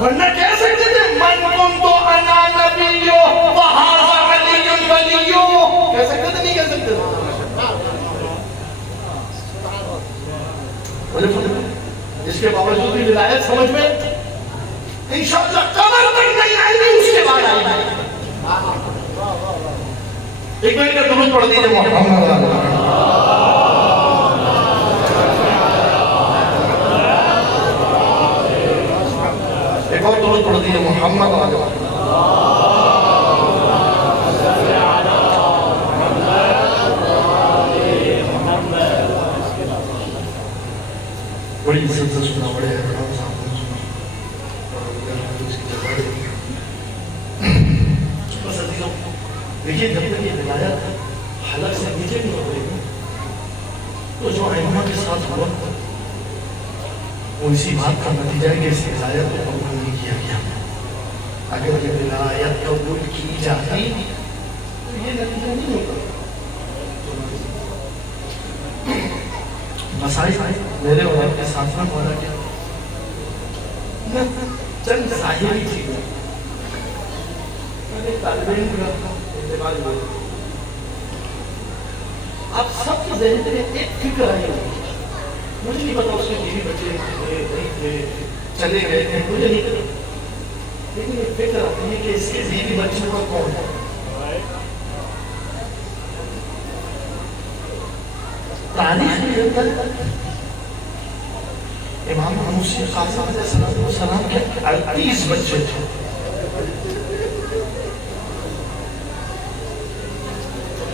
ورنہ کہہ سکتے تھے من کنت انا نبیو وہذا علی ولیو. کہہ سکتے تھے, نہیں کہہ سکتے تھے. اس کے باوجود بھی ولایت سمجھ میں انشاءاللہ قبر تک نہیں آئے گی, اس کے بعد آئے گی. ایک منٹ کا درود پڑھ دیجیے محمد. ایک اور درود پڑھ دیجیے محمد. بڑی عزت سے سنا, بڑے احترام سے آپ نے سنا, اور اس کی جگہ دیکھیے. جب تک یہ ولایت حلق سے نیچے نہیں ہو گئی تو جو ائمہ کے ساتھ ہوا وہ اسی بات کا نتیجہ ہے کہ اس ولایت کو قبول نہیں کیا گیا. اگر یہ ولایت قبول کی جاتی تو یہ نتیجہ نہیں ہوتا. مسائل میرے اور آپ کے ساتھ میں ہو رہا کیا چند ظاہری چیزیں. میں ایک طالب علم کا انتقال ہوا, آپ سب کے ذہن میں ایک فکر آئی ہوگی. مجھے نہیں پتا اس کے بیوی بچے نہیں تھے, چلے گئے تھے, مجھے نہیں پتا, لیکن ایک فکر آتی ہے کہ اس کے بیوی بچوں کا کون ہے. تاریخ کے اندر امام موسی قاسم علیہ السلام کے 38 بچے تھے.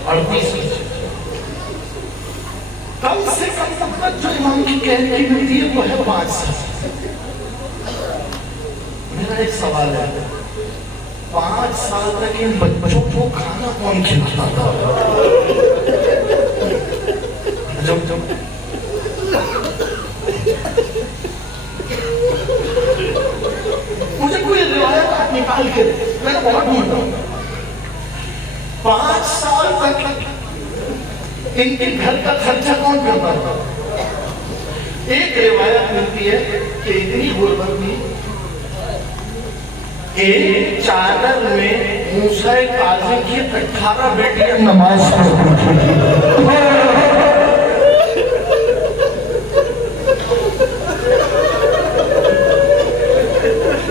38 بچے کم سے کم تک جو امام کی قید کی ملتی ہے وہ ہے 5 سال. میرا ایک سوال ہے, 5 سال تک ان بچوں کو کھانا کون کھلاتا تھا؟ مجھے کوئی روایت آپ نکال کے دے, میں نے بہت ڈھونڈا. 5 سال تک ان کے گھر کا خرچہ کون کرتا تھا؟ ایک روایت ملتی ہے کہ اتنی غربت میں ایک چادر میں موسیٰ کاظم کی 18 بیٹیاں نماز پڑھتی تھیں.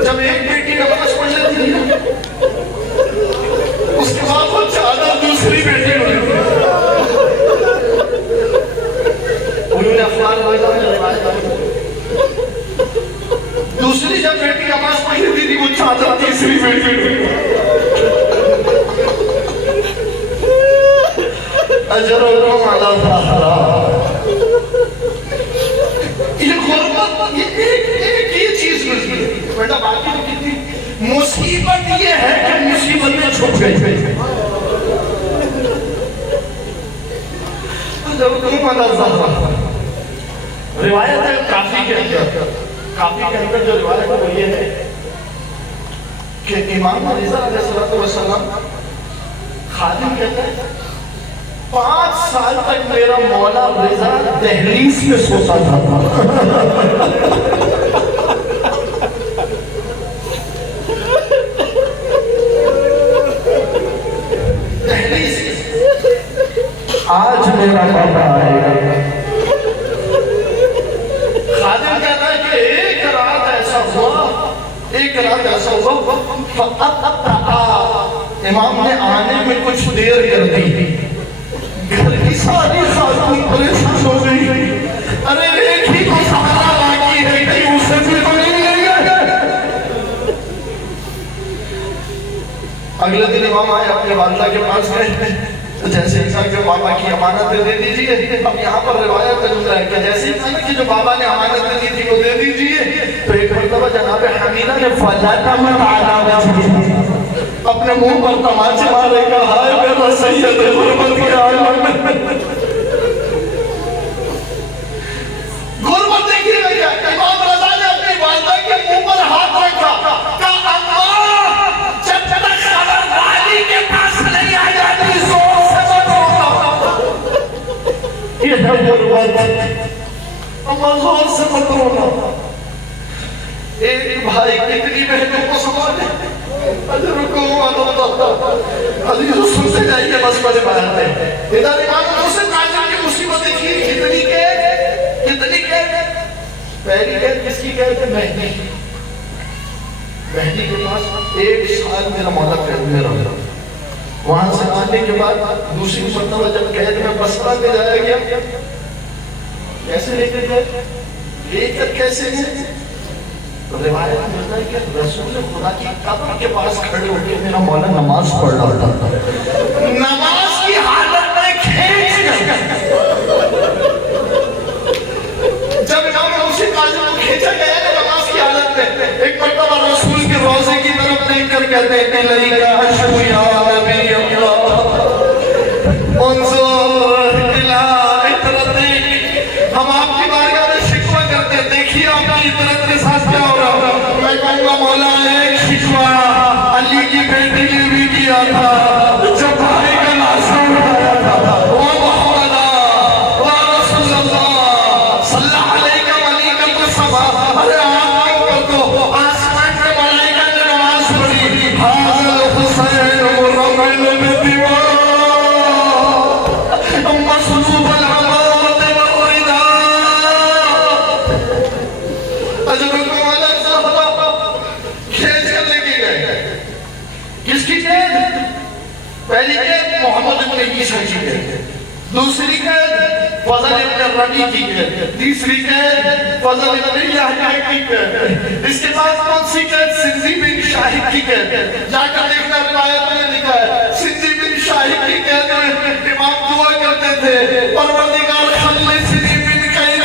جب ایک بیٹی نماز پڑھ لیتی تھی اس کے بعد وہ چادر دوسری بیٹی ہوتی تھی. انہوں نے افغان روایت میں روایت دوسری جب بیٹی نماز پڑھ لیتی تھی وہ چادر تیسری بیٹی ہوتی. اجرکم علی اللہ. یہ غربت ایک یہ چیز ملتی ہے بیٹا, باقی تو کتنی مصیبت یہ ہے کہ مصیبتیں چھپ گئی. روایت ہے کافی کے اندر جو روایت ہے وہ یہ ہے کہ امام رضا علیہ السلام خادم کہتے ہیں 5 سال تک میرا مولا رضا دہلیز میں سوتا تھا. آج میرا مولا آئے گا. خادم کہتا ہے کہ ایک رات ایسا ہوا امام نے آنے میں کچھ دیر کر دی. گھر کی ساری خاتون پریشان ہو گئی. ارے ایک ہی کو سہارا باقی ہے کہ اس سے بھی تو نہیں لے گا. اگلے دن امام آئے اپنے والدہ کے پاس گئے. جیسے انسان کے بابا کی امانتیں دے دیجئے. اب یہاں پر روایت ہے کہ جیسے انسان کہ جو بابا نے امانتیں دی تھی وہ دے دیجئے. تو ایک مرتبہ جناب حمیدہ نے اپنے منہ پر تماچے مارے کہا ہائے میرا سید غربت کے عالم میں. غربت دیکھیے گا کیا, امام رضا نے اپنی والدہ کے منہ پر ہاتھ رکھا, کہا اماں جب تک خبر والی کے پاس نہیں آ جاتی زور سے مت رونا. یہ ہے غربت, اماں زور سے مت رونا. ایک بھائی کتنی بہنوں کو سنبھالے. حدیث سنتے جائیے بس بڑے بیان ہے. ادھر امام حسین کاظم کی مصیبت دیکھیے کتنی قید. پہلی قید کس کی قید ہے؟ مہدی کے پاس 1 سال میرا مولا قید میں رہا. وہاں سے آنے کے بعد دوسری مرتبہ جب قید میں بصرہ لے جایا گیا. کیسے لے کے گئے, لے کر کیسے گئے؟ روایت ملتا ہے کہ رسول خدا کی قبر کے پاس کھڑے ہو کے میرا مولا نماز پڑھ رہا تھا. نماز کی حالت میں کھینچ گئے. جب امام حسین کاظم کو کھینچا گیا ہے نماز کی حالت میں, ایک مرتبہ رسول کے روضے کی طرف دیکھ کر کہتے ہیں کہ لئیکا اشکو یا نبی اللہ انظر الہ عطرتک. ہم آپ کی بارگاہ میں شکوہ کرتے ہیں, دیکھیے آپ کی عطرت کے ساتھ کیا ہو رہا. میں کہوں گا مولا ایک شکوہ علی کی بیٹی نے بھی کیا تھا جب بھائی کا لاشا اٹھایا تھا. وہ محمد و رسول اللہ صلی اللہ علیہ ملیکۃ السما. ارے آپ کے اوپر تو آسمان کے ملائکہ نے نماز پڑھی. حاضر حسین مرمل میں دیوار مصلوب العمامت والرداء. اجرکم علی الصحابہ. کھینچ کر لے کے گئے. کس کی قید؟ پہلی قید محمد ابن عیسیٰ کی قید, دوسری قید فضل ابن ربیع کی قید, تیسری قید فضل ابن یحییٰ کی قید. اس کے بعد کون سی قید؟ سندی بن شاہد کی قید. جا کر دیکھنا روایت میں لکھا ہے سندی بن شاہد کی قید میں امام دعا کرتے تھے پروردگار خلصنی من کید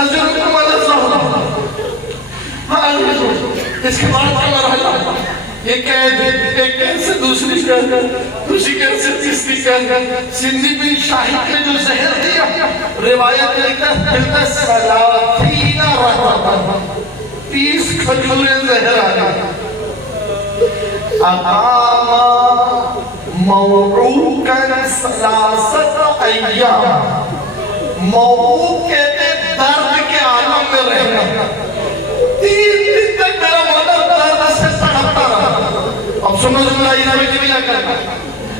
أجركم على الزهرة. اس کے بعد مرحلہ یہ قید ایک قید سے دوسری قید سے تیسری قید. سندھی بن شاہد نے جو زہر دیا روایت لکھتا ہے سلاتین رہتا 30 کھجوریں زہر آیا. اقام موعوکا ثلاثت ایام. موعوک کہتے درد کے عالم میں رہنا. 3 دن تک میرا مولا درد سے تڑپتا رہا. اب سنو جملہ اینا میں کبھی نہ کرنا.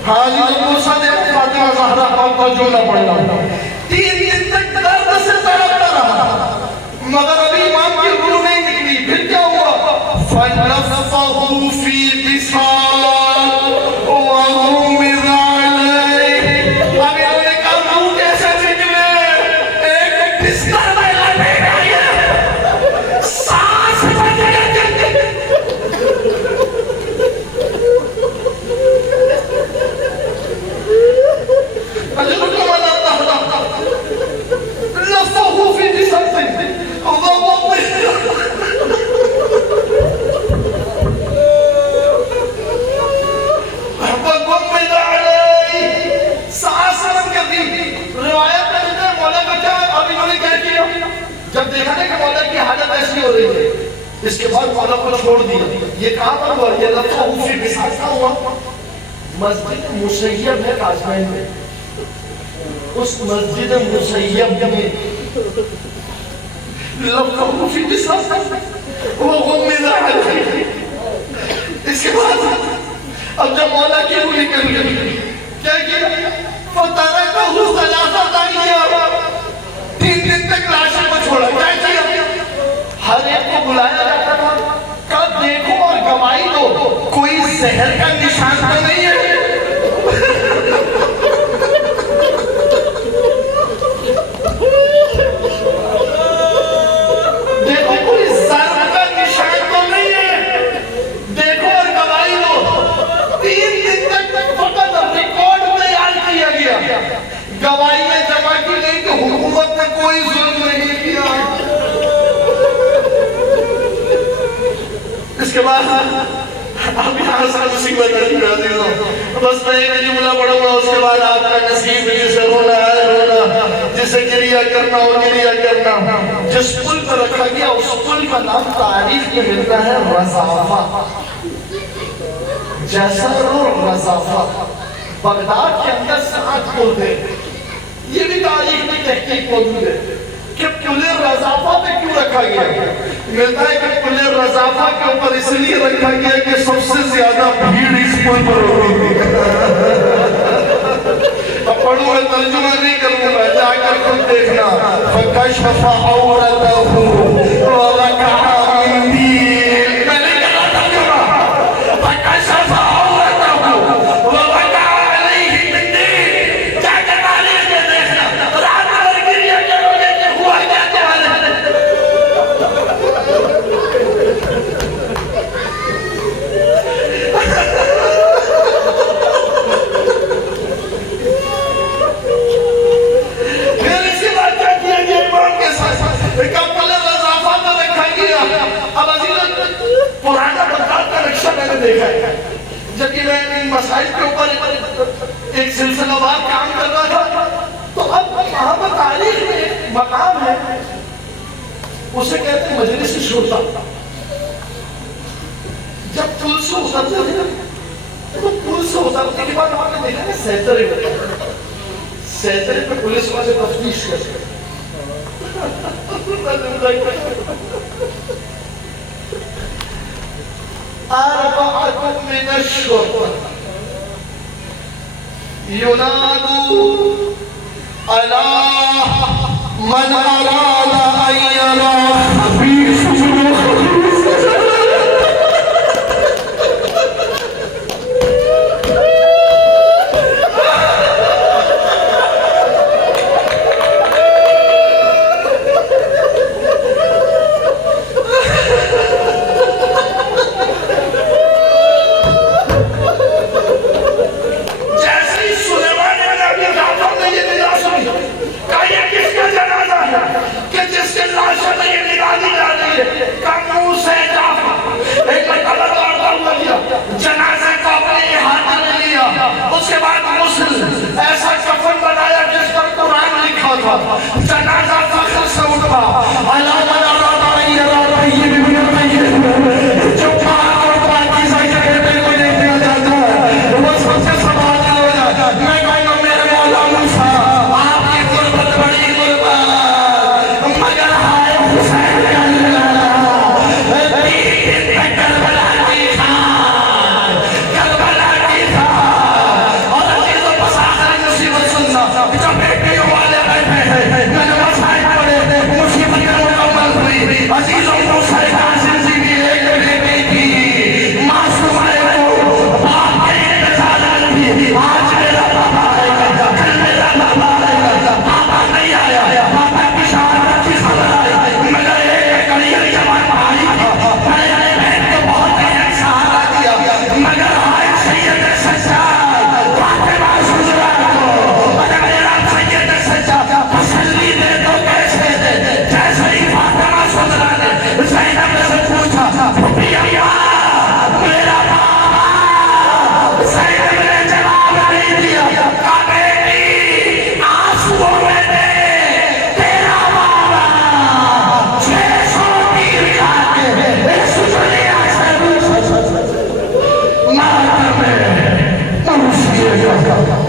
حالی موسیٰ نے فاطمہ زہرہ کا جملہ پڑھنا. 3 دن تک درد سے تڑپتا رہا مگر ابھی امام کی روح نہیں نکلی. پھر کیا ہوا؟ فَنَفَّهُ فِي بِسَالٍ وَغُمِّضَ عَلَيْهِ. اب انہوں نے کہا روح کیسے نکلے؟ ایک بستر میں لپیٹ آئیے سانس بند گئے. اجرکم علی الزہرہ لفظه في بسالٍ جب دیکھا کہ مولا کی حالت ایسی ہو رہی ہے اس کے بعد مولا کو چھوڑ دیا. یہ کہاں پر ہوا؟ یہ لفظہ فی بسالٍ کا ہوا مسجد مسیب ہے کاشمین میں. اس مسجد مسیب میں لفظہ فی بسالٍ وغمض علیہ. اس کے بعد اب جب مولا کی روح نکل گئی کیا کیا؟ فَتَرَكَهُ ثَلَاثَةَ أَيَّامٍ. 3 دن تک لاشوں کو چھوڑا. کیا کیا؟ ہر ایک کو بلایا جاتا تھا. کہا دیکھو اور گواہی دو کوئی زہر کا نشان تو نہیں ہے. دیکھو کوئی زہر کا نشان تو نہیں ہے. دیکھو اور گواہی دو. 3 دن تک فقط ریکارڈ تیار کیا گیا. گواہیاں جمع کی گئی کہ حکومت نے کوئی ظلم نہیں کیا. اس کے بعد اب یہاں سے مصیبت عزیزوں بس میں ایک جملہ پڑھوں گا اس کے بعد آپ کا نصیب جسے رونا ہے رونا جسے گریہ کرنا ہو گریہ کرنا. جس پل پر رکھا گیا اس پل کا نام تاریخ میں ملتا ہے رضافہ. جسر رضافہ. بغداد کے اندر 7 پل تھے. یہ بھی تاریخ میں تحقیق موجود ہے کہ پل رضافہ پہ کیوں رکھا گیا. ملتا ہے کہ پل رضافہ کے اوپر اس لیے رکھا گیا کہ سب سے زیادہ بھیڑ اس پل پر ہوتی تھی. اب پڑھوں میں ترجمہ نہیں کروں گا جا کر خود دیکھنا. فَكَشَفَ عَوْرَتَهُ وَوَقَعَ مِنْ دِينِ. میں نہیں کرنا ترجمہ. فَكَشَفَ عَوْرَتَهُ وَوَقَعَ عَلَيْهِ مِنْ دِينِ. جا کر تاریخ میں دیکھنا. رات بھر گریہ کرو گے کہ ہوا کیا تمہارے. پھر اس کے بعد کیا کیا گیا امام کے ساتھ؟ پل رضافہ پر رکھا گیا. اب عزیزاً پرانا بغداد کا نقشہ میں نے دیکھا ہے. جب کہ میں ان مسائل کے اوپر ایک سلسلہ وار کام کر رہا تھا تو اب وہاں پر تاریخ میں ایک مقام ہے اسے کہتے ہیں مجلس شرطہ. جب پل سے اترتے تھے تو پل سے اترنے کے بعد وہاں نے دیکھا کہ سیطرے پہ پولیس وہاں سے تفتیش کرتے. أربعة من الشرطة ينادوا على من أراد أن يرى خبيث من خبيث. کہ منہ سے ایک مرتبہ دوڑتا ہوا گیا جنازے کو اپنے ہاتھ میں لیا اس کے بعد غسل ایسا کفن بنایا جس پر قرآن لکھا تھا جنازہ فخر سے اٹھا علامہ جو پاک اور پاکیزہ جگہ پہ کوئی نہیں دیا جاتا ہے وہ سب سے سوال ہو جاتا ہے میں کہوں گا میرے مولا موسیٰ آپ کی غربت بڑی غربت مگر ہائے حسین کربلا کی خان کربلا کی خان اور عزیز و پساخر مصیبت سننا جو بیٹیوں والے بیٹھے ہیں میں نے مسائل پڑے مصیبت کا مکمل ہوئی عزیز و موسیٰ زندگی کی ایک بیٹی تھی معصوم ہے وہ باپ کے انتظار تھی آج میرا بابا آئے گا کل میرا بابا آئے گا بابا نہیں آیا بابا کی شہادت کی خبر آئی مگر ایک کڑی جوان بھائی تھا میں نے بہن کو بہت اہم سہارا دیا مگر آئے سید سجاد فاطمہ سزرا کو اگر میرا سید سجاد تسلی دے تو کیسے دے جیسے ہی فاطمہ سزرا نے زینب سے پوچھا پھپیا میرا بابا زینب نے جواب نہیں دیا کہا بیٹی آنسوؤں میں دے تیرا بابا 600 تیر کھا کے سجلیا سے ماتم موسیقی کا